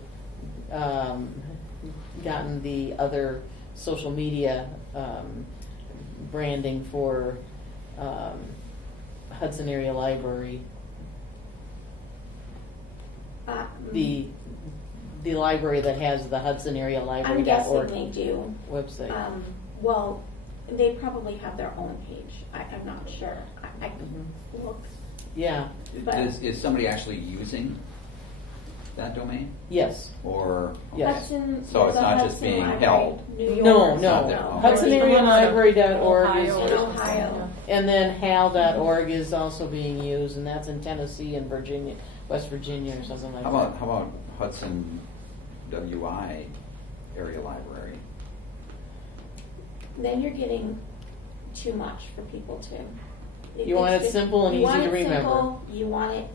gotten the other social media branding for Hudson Area Library. The library that has the Hudson Area I'm guessing Library.org they do. website. Well, they probably have their own page. I'm not sure. I can Mm-hmm. look. Yeah, But- Is somebody actually using that domain? yes. Or? Yes. Hudson, So it's the not just Hudson being Library, held? New York. No, not there. no. Oh. Hudson There's Area one out of Library.org is, Ohio. In Ohio. and then HAL.org is also being used, and that's in Tennessee and Virginia, West Virginia or something like How that. about Hudson WI Area Library? Then you're getting too much for people to. You want it's it just- simple and you easy want to it remember. simple, you want it.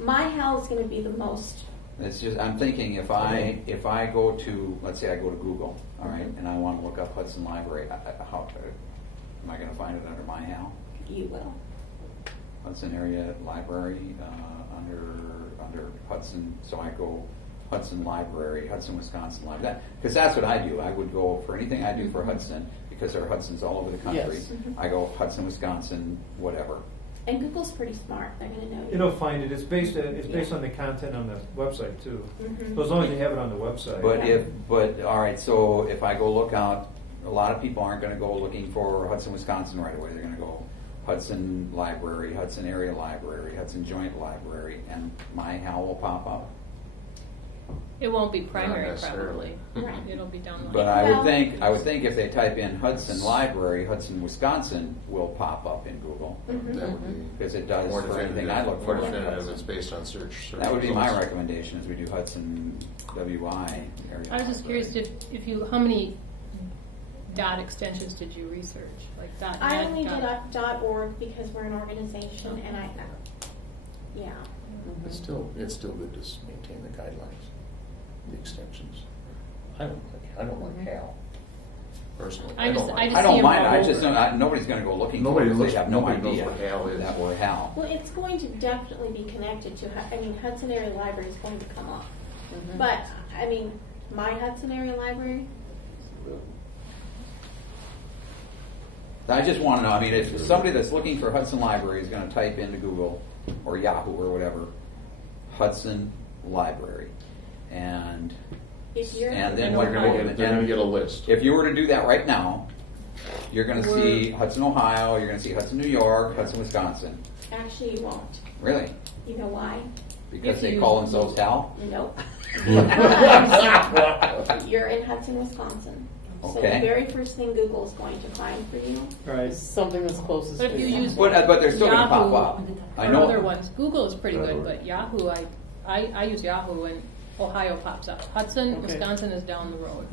My Hal is going to be the most. It's just, I'm thinking if I go to, let's say I go to Google, all right, and I want to look up Hudson Library, how am I going to find it under my Hal? You will. Hudson Area Library under Hudson. So I go Hudson Library, Hudson, Wisconsin Library. Because that's what I do. I would go for anything I do for Hudson, because there are Hudsons all over the country. Yes. I go Hudson, Wisconsin, whatever. And Google's pretty smart. They're going to know you. It'll find it. It's based on the content on the website too. Mhm. So as long as you have it on the website. But all right. So if I go look out, a lot of people aren't going to go looking for Hudson, Wisconsin right away. They're going to go Hudson Library, Hudson Area Library, Hudson Joint Library, and my Hal will pop up. It won't be primary, necessarily. probably. Right. It'll be down the But line. I would think if they type in Hudson Library, Hudson, Wisconsin will pop up in Google, That would be because it does more for anything definitive. I look More for. definitive. It's based on search. That would be my results. recommendation, as we do Hudson WI area. I was just curious how many dot extensions did you research? Like dot I net, only dot- did .org because we're an organization, and yeah. It's still good to maintain the guidelines, the extensions. I don't like HAL personally. I just I see don't 'em mind. all I just over. don't. Nobody's going to go looking Nobody for it. looks- They have no nobody knows idea what HAL is. that we're HAL. Well, it's going to definitely be connected to. Hudson Area Library is going to come up, Mm-hmm. but my Hudson Area Library. I just want to know. If somebody that's looking for Hudson Library is going to type into Google or Yahoo or whatever, Hudson Library, and If you're And then In what Ohio. They're going to get a list. if you were to do that right now, you're going to see Hudson, Ohio. You're going to see Hudson, New York, Hudson, Wisconsin. actually you won't. Really? You know why? Because If they you- call themselves HAL? Nope. You're in Hudson, Wisconsin. So the Okay. very first thing Google is going to find for you. Right. Something that's closest But if to you you. use But they're still going to Yahoo pop up. I or know. other ones, Google is pretty good, but Yahoo, I use Yahoo and Ohio pops up. Hudson, Okay. Wisconsin is down the road.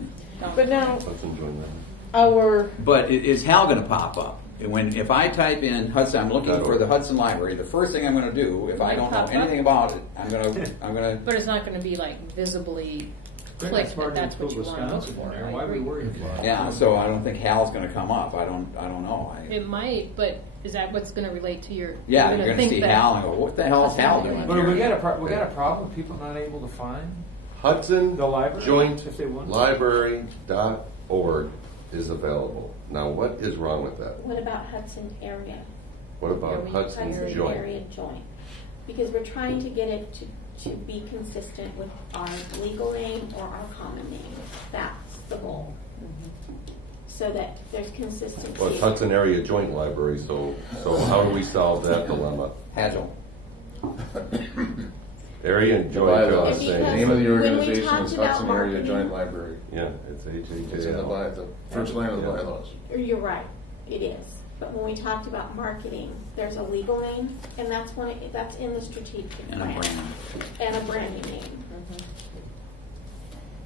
But now, Let's enjoy that. our, But is HAL going to pop up? If I type in Hudson, I'm looking for the Hudson Library. The first thing I'm going to do, if I don't know Pop up? anything about it, I'm going to. But it's not going to be like visibly They're not clicked smart that enough that's to what put you want to Wisconsin look in for. there. I Why are we agree. worried about it? Yeah, so I don't think HAL's going to come up. I don't know. It might, but is that what's going to relate to your? Yeah, you're going to think see that- HAL and go, what the hell is HAL doing? But here? we got a problem with people not able to find Hudson the library Joint if they want. Library.org is available. Now, what is wrong with that? What about Hudson Area? What about Hudson Hudson Joint? Area Joint. Because we're trying to get it to be consistent with our legal name or our common name. That's the goal. So that there's consistency. Well, it's Hudson Area Joint Library, so how do we solve that dilemma? Hagel. Area and Joint bylaws. are the Because The same. name of the when we organization talked is about Hudson Area marketing- Joint Library. Yeah, it's HHAL. It's in the first line of the bylaws. You're right. It is. But when we talked about marketing, there's a legal name, and that's that's in the strategic And a plan. brand. And a branding name.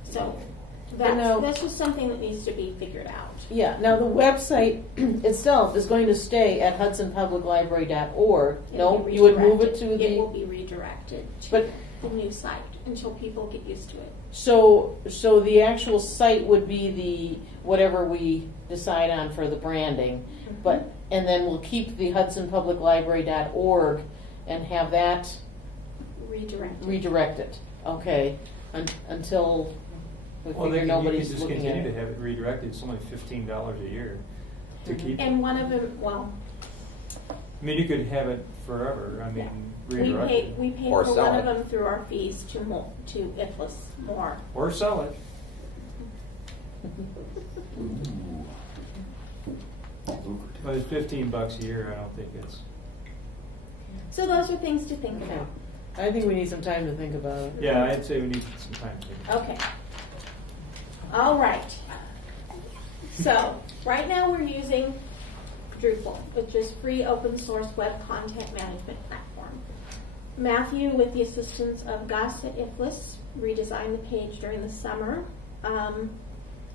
So And now- that's just something that needs to be figured out. Yeah, now the website itself is going to stay at hudsonpubliclibrary.org. It'll No, be you would move it redirected. to It will the, be redirected to But- the new site until people get used to it. so the actual site would be the, whatever we decide on for the branding. But, and then we'll keep the hudsonpubliclibrary.org and have that Redirected. redirected, okay, until we Well, figure you nobody's can just looking at continue to it. have it redirected. It's only $15 a year to keep it. And one of them, well, I mean, you could have it forever. I mean, redirected. we pay Or for sell one it. of them through our fees to IFLS more. Or sell it. But it's $15 a year. I don't think it's. So those are things to think Okay. about. I think we need some time to think about it. Yeah, I'd say we need some time to think. Okay. All right. So right now we're using Drupal, which is free open source web content management platform. Matthew, with the assistance of Gus at IFLS, redesigned the page during the summer.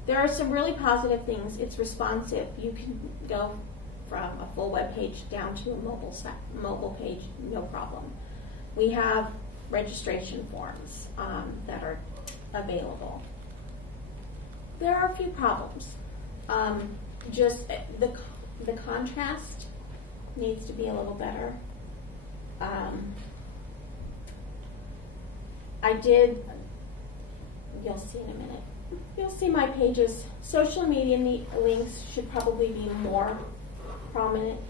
There are some really positive things. It's responsive. You can go from a full web page down to a mobile page, no problem. We have registration forms that are available. There are a few problems. Just the contrast needs to be a little better. You'll see in a minute. You'll see my pages. Social media links should probably be more prominent.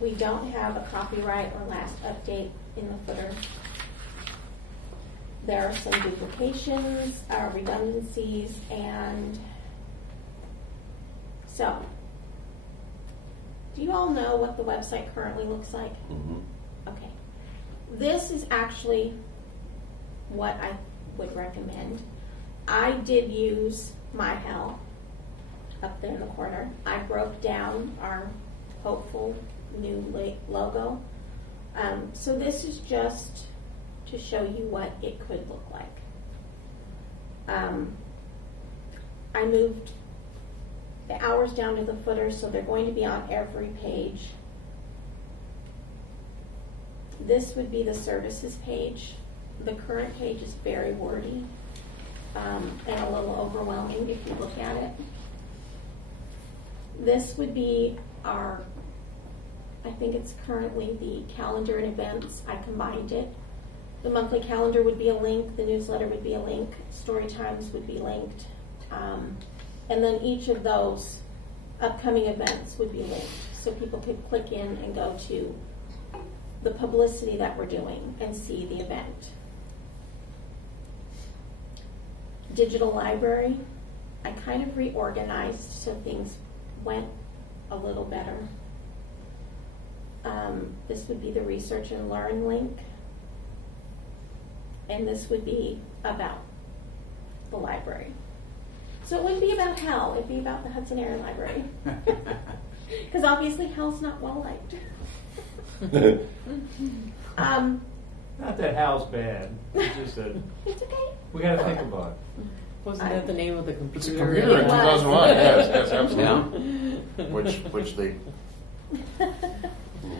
We don't have a copyright or last update in the footer. There are some duplications, redundancies, and so, do you all know what the website currently looks like? Mhm. Okay. This is actually what I would recommend. I did use MyHell up there in the corner. I broke down our hopeful new logo. So this is just to show you what it could look like. I moved the hours down to the footer, so they're going to be on every page. This would be the services page. The current page is very wordy and a little overwhelming if you look at it. This would be our, I think it's currently the calendar and events. I combined it. The monthly calendar would be a link, the newsletter would be a link, story times would be linked, and then each of those upcoming events would be linked, so people could click in and go to the publicity that we're doing and see the event. Digital library, I kind of reorganized so things went a little better. This would be the research and learn link. And this would be about the library. So it wouldn't be about Hell, it'd be about the Hudson Area Library. Because obviously Hell's not well liked. Not that Hal's bad. It's just that It's okay. we got to think about it. Wasn't that the name of the It's a computer? computer in It was. 2001, yes, absolutely. Which they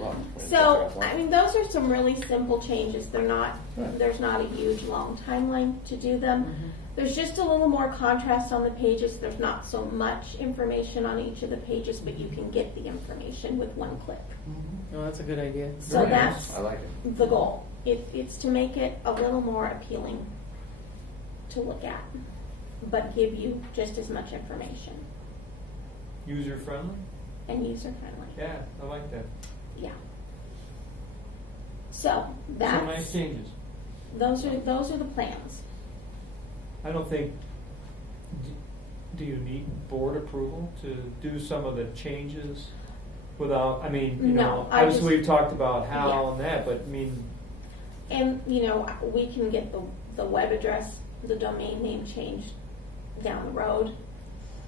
love. So, I mean, those are some really simple changes. They're not, there's not a huge long timeline to do them. There's just a little more contrast on the pages. There's not so much information on each of the pages, but you can get the information with one click. Oh, that's a good idea. So Very nice. that's I like it. the goal. It's to make it a little more appealing to look at, but give you just as much information User friendly? and user friendly. Yeah, I like that. Yeah. So that's Some nice changes. those are the plans. I don't think. Do you need board approval to do some of the changes without? I mean, you No, know, I obviously just- we've talked about how Yeah. and that, but I mean, And, you know, we can get the web address, the domain name changed down the road.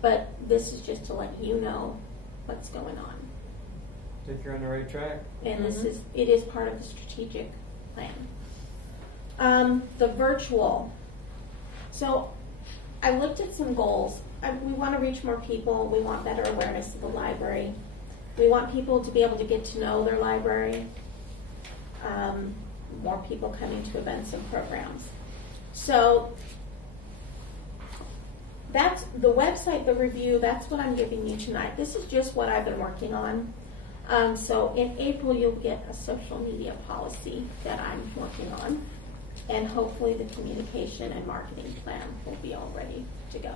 But this is just to let you know what's going on. I think you're on the right track. And it is part of the strategic plan. The virtual. So I looked at some goals. We want to reach more people. We want better awareness of the library. We want people to be able to get to know their library. More people coming to events and programs. So that's the website, the review, that's what I'm giving you tonight. This is just what I've been working on. So in April, you'll get a social media policy that I'm working on. And hopefully the communication and marketing plan will be all ready to go.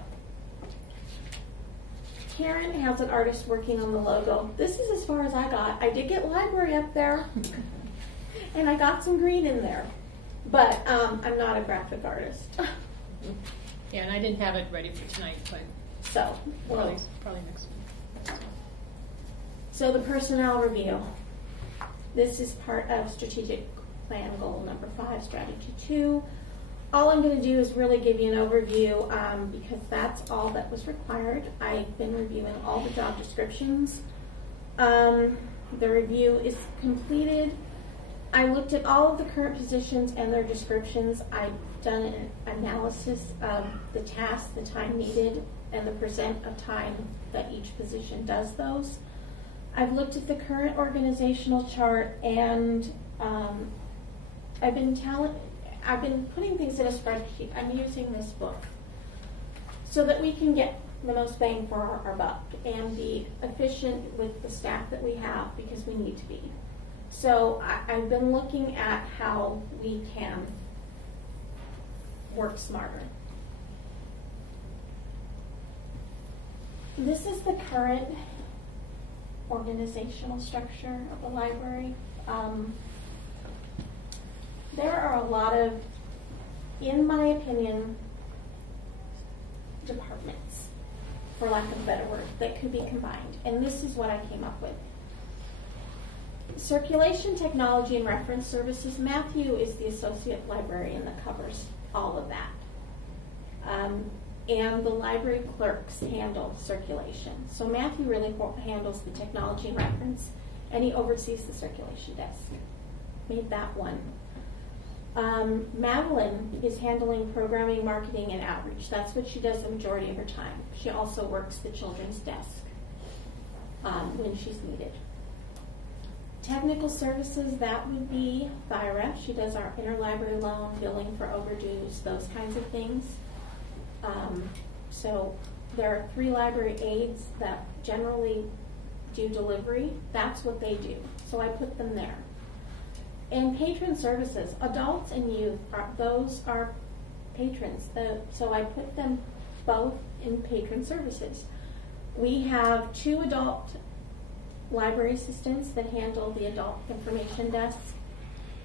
Karen has an artist working on the logo. This is as far as I got. I did get library up there, and I got some green in there. But I'm not a graphic artist. Yeah, and I didn't have it ready for tonight, but So, well, probably next week. so the personnel review. This is part of strategic plan goal number 5, strategy 2. All I'm going to do is really give you an overview because that's all that was required. I've been reviewing all the job descriptions. The review is completed. I looked at all of the current positions and their descriptions. I've done an analysis of the tasks, the time needed, and the % of time that each position does those. I've looked at the current organizational chart, and I've been putting things in a spreadsheet. I'm using this book so that we can get the most bang for our buck and be efficient with the staff that we have, because we need to be. So I've been looking at how we can work smarter. This is the current organizational structure of the library. There are a lot of, in my opinion, departments, for lack of a better word, that could be combined. And this is what I came up with. Circulation, technology, and reference services. Matthew is the associate librarian that covers all of that. And the library clerks handle circulation. So Matthew really handles the technology and reference, and he oversees the circulation desk. Made that one. Madeline is handling programming, marketing, and outreach. That's what she does the majority of her time. She also works the children's desk when she's needed. Technical services, that would be Thyra. She does our interlibrary loan, billing for overdues, those kinds of things. So there are 3 library aides that generally do delivery. That's what they do. So I put them there. And patron services, adults and youth, those are patrons. So I put them both in patron services. We have 2 adult library assistants that handle the adult information desk.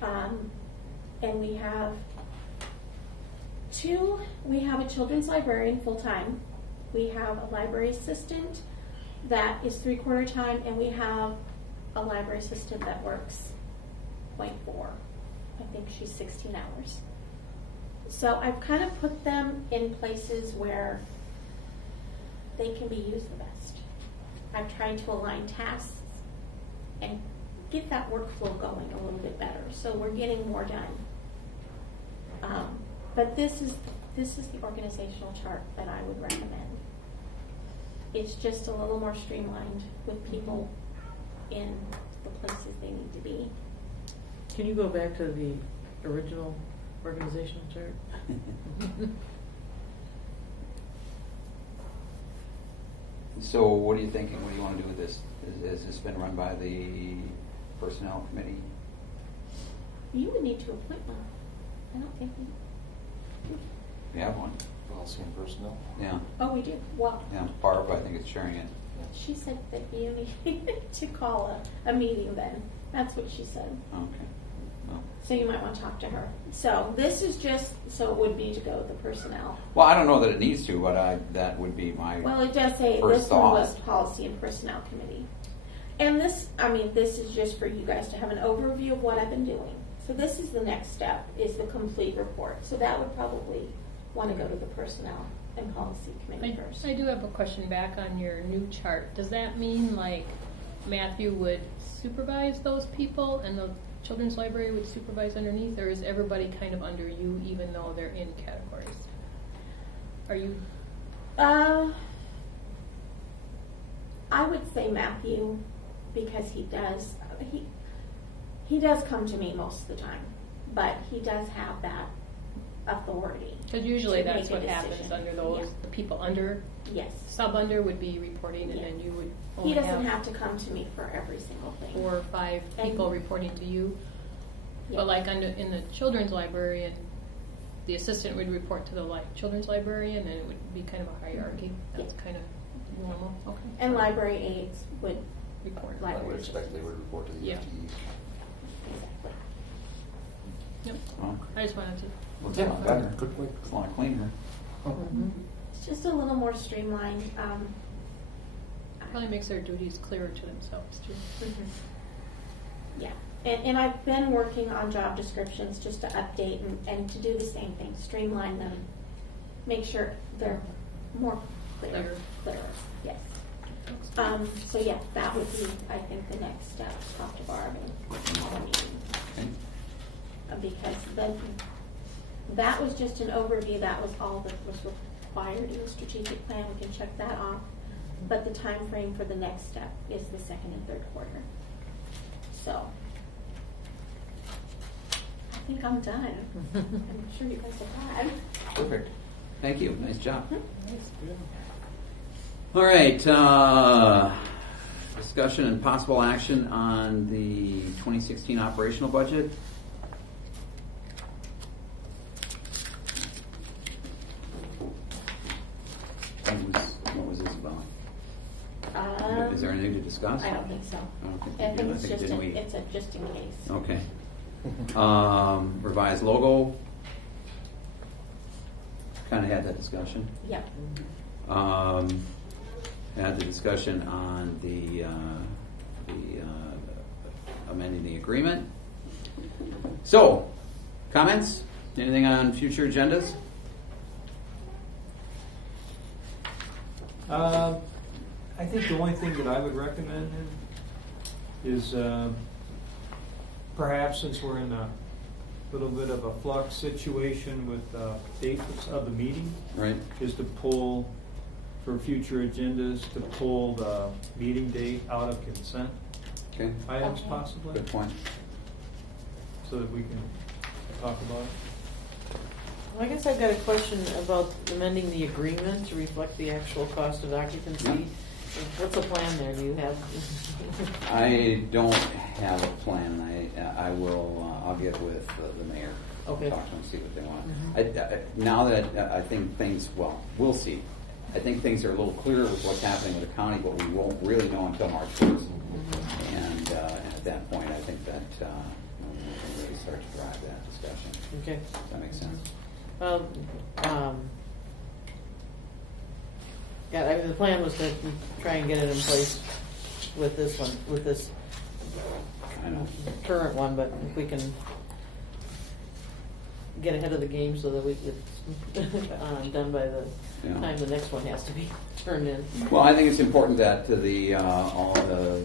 And we have a children's librarian full-time. We have a library assistant that is 3/4 time, and we have a library assistant that works 0.4. I think she's 16 hours. So I've kind of put them in places where they can be used the best. I've tried to align tasks and get that workflow going a little bit better, so we're getting more done. But this is the organizational chart that I would recommend. It's just a little more streamlined with people in the places they need to be. Can you go back to the original organizational chart? So what are you thinking? What do you want to do with this? Has this been run by the personnel committee? You would need to appoint one. I don't think We have one. Policy and personnel. Yeah. Oh, we do? Wow. Yeah. Barb, I think, is chairing it. She said that you need to call a meeting then. That's what she said. Okay. Well. So you might want to talk to her. So this is just, so it would be to go with the personnel. Well, I don't know that it needs to, but that would be my Well, it does say first this one thought. was policy and personnel committee. And this is just for you guys to have an overview of what I've been doing. So this is the next step, is the complete report. So that would probably want to go to the personnel and policy committee first. I do have a question back on your new chart. Does that mean like Matthew would supervise those people and the children's library would supervise underneath, or is everybody kind of under you even though they're in categories? Are you? I would say Matthew, because he does come to me most of the time, but he does have that authority. Because usually to that's make a what happens decision. under those. Yeah. The people under, Yes. sub under would be reporting, and Yeah. then you would He only doesn't have to come to me for every single thing. 4 or 5 And- people reporting to you. Yeah. But like under in the children's librarian, the assistant would report to the children's librarian, and it would be kind of a hierarchy. That's Yeah. kind of normal. Okay. And library aides would report. I would library. expect they would report to the Yeah. FTEs. Exactly. Yep. Well, I just wanted to. well, it's a lot better. It's a lot cleaner. Mhm. It's just a little more streamlined. Probably makes their duties clearer to themselves too. Yeah, and I've been working on job descriptions just to update and to do the same thing, streamline them, make sure they're more clearer. Yes. So yeah, that would be, I think, the next step, talk to Barb and call a meeting. Okay. Because then, that was just an overview, that was all that was required in the strategic plan, we can check that off. But the time frame for the next step is the second and third quarter. So, I think I'm done. I'm sure you guys are glad. Perfect. Thank you. Nice job. Mm-hmm. All right. Discussion and possible action on the 2016 operational budget. What was this about? Is there anything to discuss? I don't think so. I don't think I we think do. it's just, didn't we- it's a just in case. Okay. Revised logo. Kind of had that discussion. Yep. Had the discussion on the amending the agreement. So, comments? Anything on future agendas? I think the only thing that I would recommend is perhaps since we're in a little bit of a flux situation with dates of the meeting, Right. is to pull, for future agendas, to pull the meeting date out of consent Okay. items Okay. possibly, Good point. so that we can talk about it. Well, I guess I've got a question about amending the agreement to reflect the actual cost of occupancy. What's the plan there? Do you have? I don't have a plan. I will. I'll get with the mayor. Okay. Talk to them, see what they want. Mhm. Now that I think things. Well, we'll see. I think things are a little clearer with what's happening with the county, but we won't really know until March 1st. And at that point, I think that we can really start to drive that discussion. Okay. Does that make sense? Well, yeah, the plan was to try and get it in place with this one, with this I know. current one, but if we can get ahead of the game so that it's done by the Yeah. time the next one has to be turned in. Well, I think it's important that the all the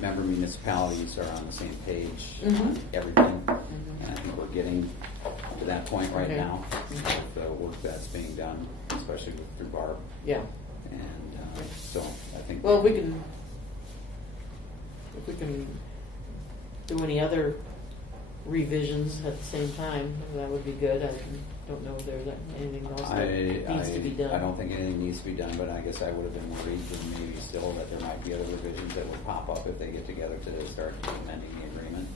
member municipalities are on the same page on Mhm. everything. And I think we're getting to that point right Okay. now with the work that's being done, especially through Barb. Yeah. And so I think. Well, if we can do any other revisions at the same time, that would be good. I don't know if there's anything else that needs to be done. I don't think anything needs to be done, but I guess I would have been worried that maybe still that there might be other revisions that would pop up if they get together to start amending the agreement.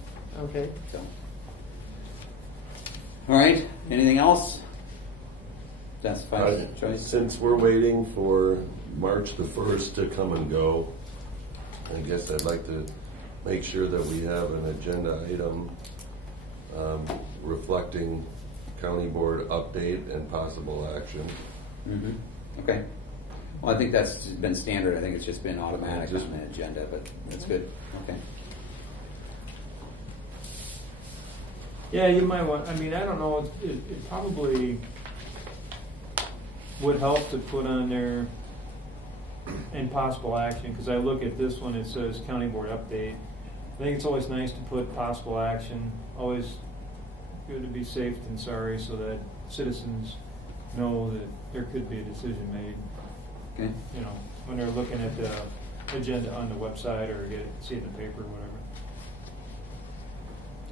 Okay. So. All right. Anything else? That's fine. Choice. Since we're waiting for March the 1st to come and go, I guess I'd like to make sure that we have an agenda item reflecting county board update and possible action. Mm-hmm. Okay. Well, I think that's been standard. I think it's just been automatic Just- on the agenda, but that's good. Okay. Yeah, you might want, I mean, I don't know, it probably would help to put on there and possible action, because I look at this one, it says county board update. I think it's always nice to put possible action, always good to be safe than sorry, so that citizens know that there could be a decision made. Okay. You know, when they're looking at the agenda on the website or see it in the paper or whatever.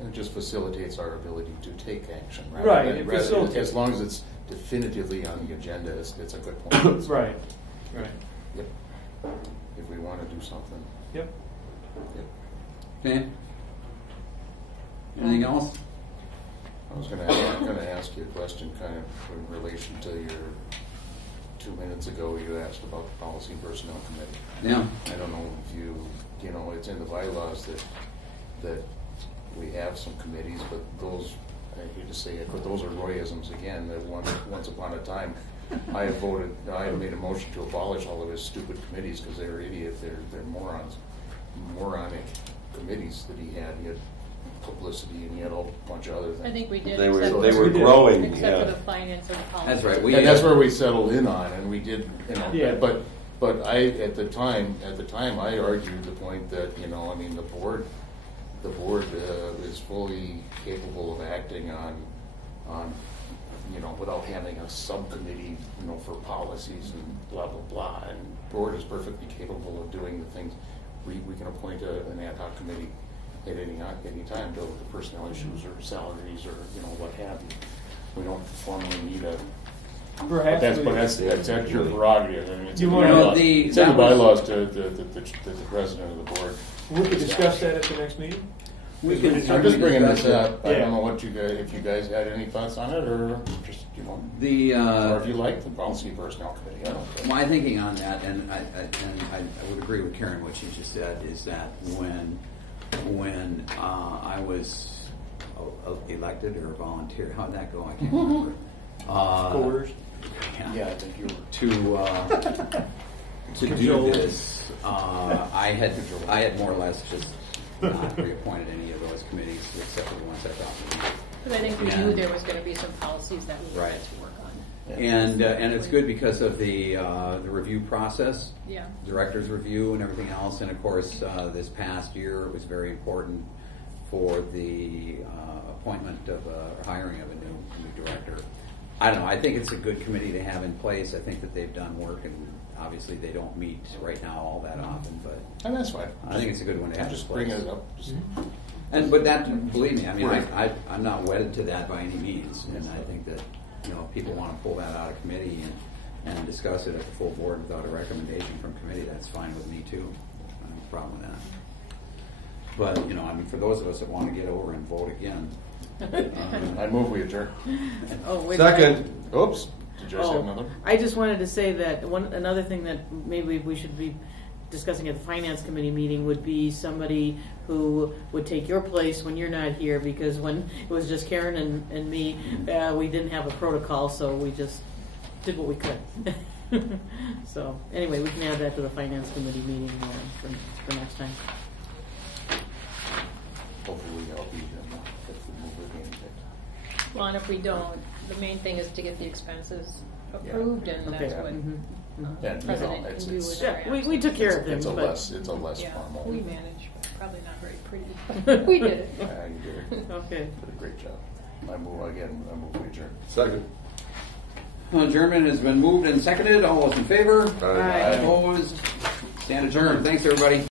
And it just facilitates our ability to take action. Right, it facilitates. As long as it's definitively on the agenda, it's a good point. Right. Yep. If we want to do something. Yep. Yep. Okay. Anything else? I was going to ask you a question kind of in relation to your 2 minutes ago you asked about the Policy and Personnel Committee. Yeah. I don't know if you know, it's in the bylaws that we have some committees, but those, I hate to say it, but those are Royisms again, that once upon a time I had made a motion to abolish all of his stupid committees because they're idiots, they're morons, moronic committees that he had. He had publicity and he had a whole bunch of other things. I think we did. They were except growing. Except for the finance and the policy. That's right. And that's where we settled in on, and we did, you know. Yeah. But I at the time I argued the point that, you know, I mean the board is fully capable of acting on you know, without having a subcommittee, you know, for policies and blah blah blah. And the board is perfectly capable of doing the things. We can appoint an ad hoc committee at any time, deal with the personnel issues or salaries or, you know, what have you. We don't formally need a. Perhaps. That's your prerogative. I mean, it's You in the wanna- bylaws. the- It's in the that was- bylaws to the president of the board. We could discuss that at the next meeting. We can I'm certainly just bringing this discuss up. I Yeah. don't know what you guys, if you guys had any thoughts on it, or just, you know, The or if you like the Policy and Personnel Committee. I don't care. my thinking on that, and I would agree with Karen what she just said, is that when I was elected or volunteered, how'd that go? I can't remember. Coerced. Yeah, I think you were. To do this, I had more or less just not reappointed any of those committees except for the ones I thought. Because I think we Yeah. knew there was going to be some policies that we Right. had to work on. And it's good because of the review process, Yeah. director's review and everything else. And of course, this past year it was very important for the appointment of hiring of a new director. I don't know. I think it's a good committee to have in place. I think that they've done work, and obviously they don't meet right now all that often. But And that's fine. I think it's a good one to have. Just in bring place. it up. Just, But that, believe me, I mean, Right. I'm not wedded to that by any means, and I think that, you know, if people want to pull that out of committee and discuss it at the full board without a recommendation from committee, that's fine with me too. I have no problem with that. But, you know, I mean, for those of us that want to get over and vote again, I move we adjourn. Oh, wait. Second. Oops. Did you guys have Oh, another? I just wanted to say that another thing that maybe we should be discussing at the finance committee meeting would be somebody who would take your place when you're not here, because when it was just Karen and me, we didn't have a protocol, so we just did what we could. So anyway, we can add that to the finance committee meeting for next time. Hopefully I'll be if we move it in. Well, and if we don't, the main thing is to get the expenses approved, and Okay. that's what Mhm. Yeah, you know, president it's- can do it's- with Yeah, our we took care of them, It's a but less Yeah, formal. we manage, but probably not very pretty. We did it. Yeah, you did it. okay. Did a great job. I move we adjourn. Second. adjournment has been moved and seconded. All those in favor? Aye. Opposed? Stand adjourned. Thanks, everybody.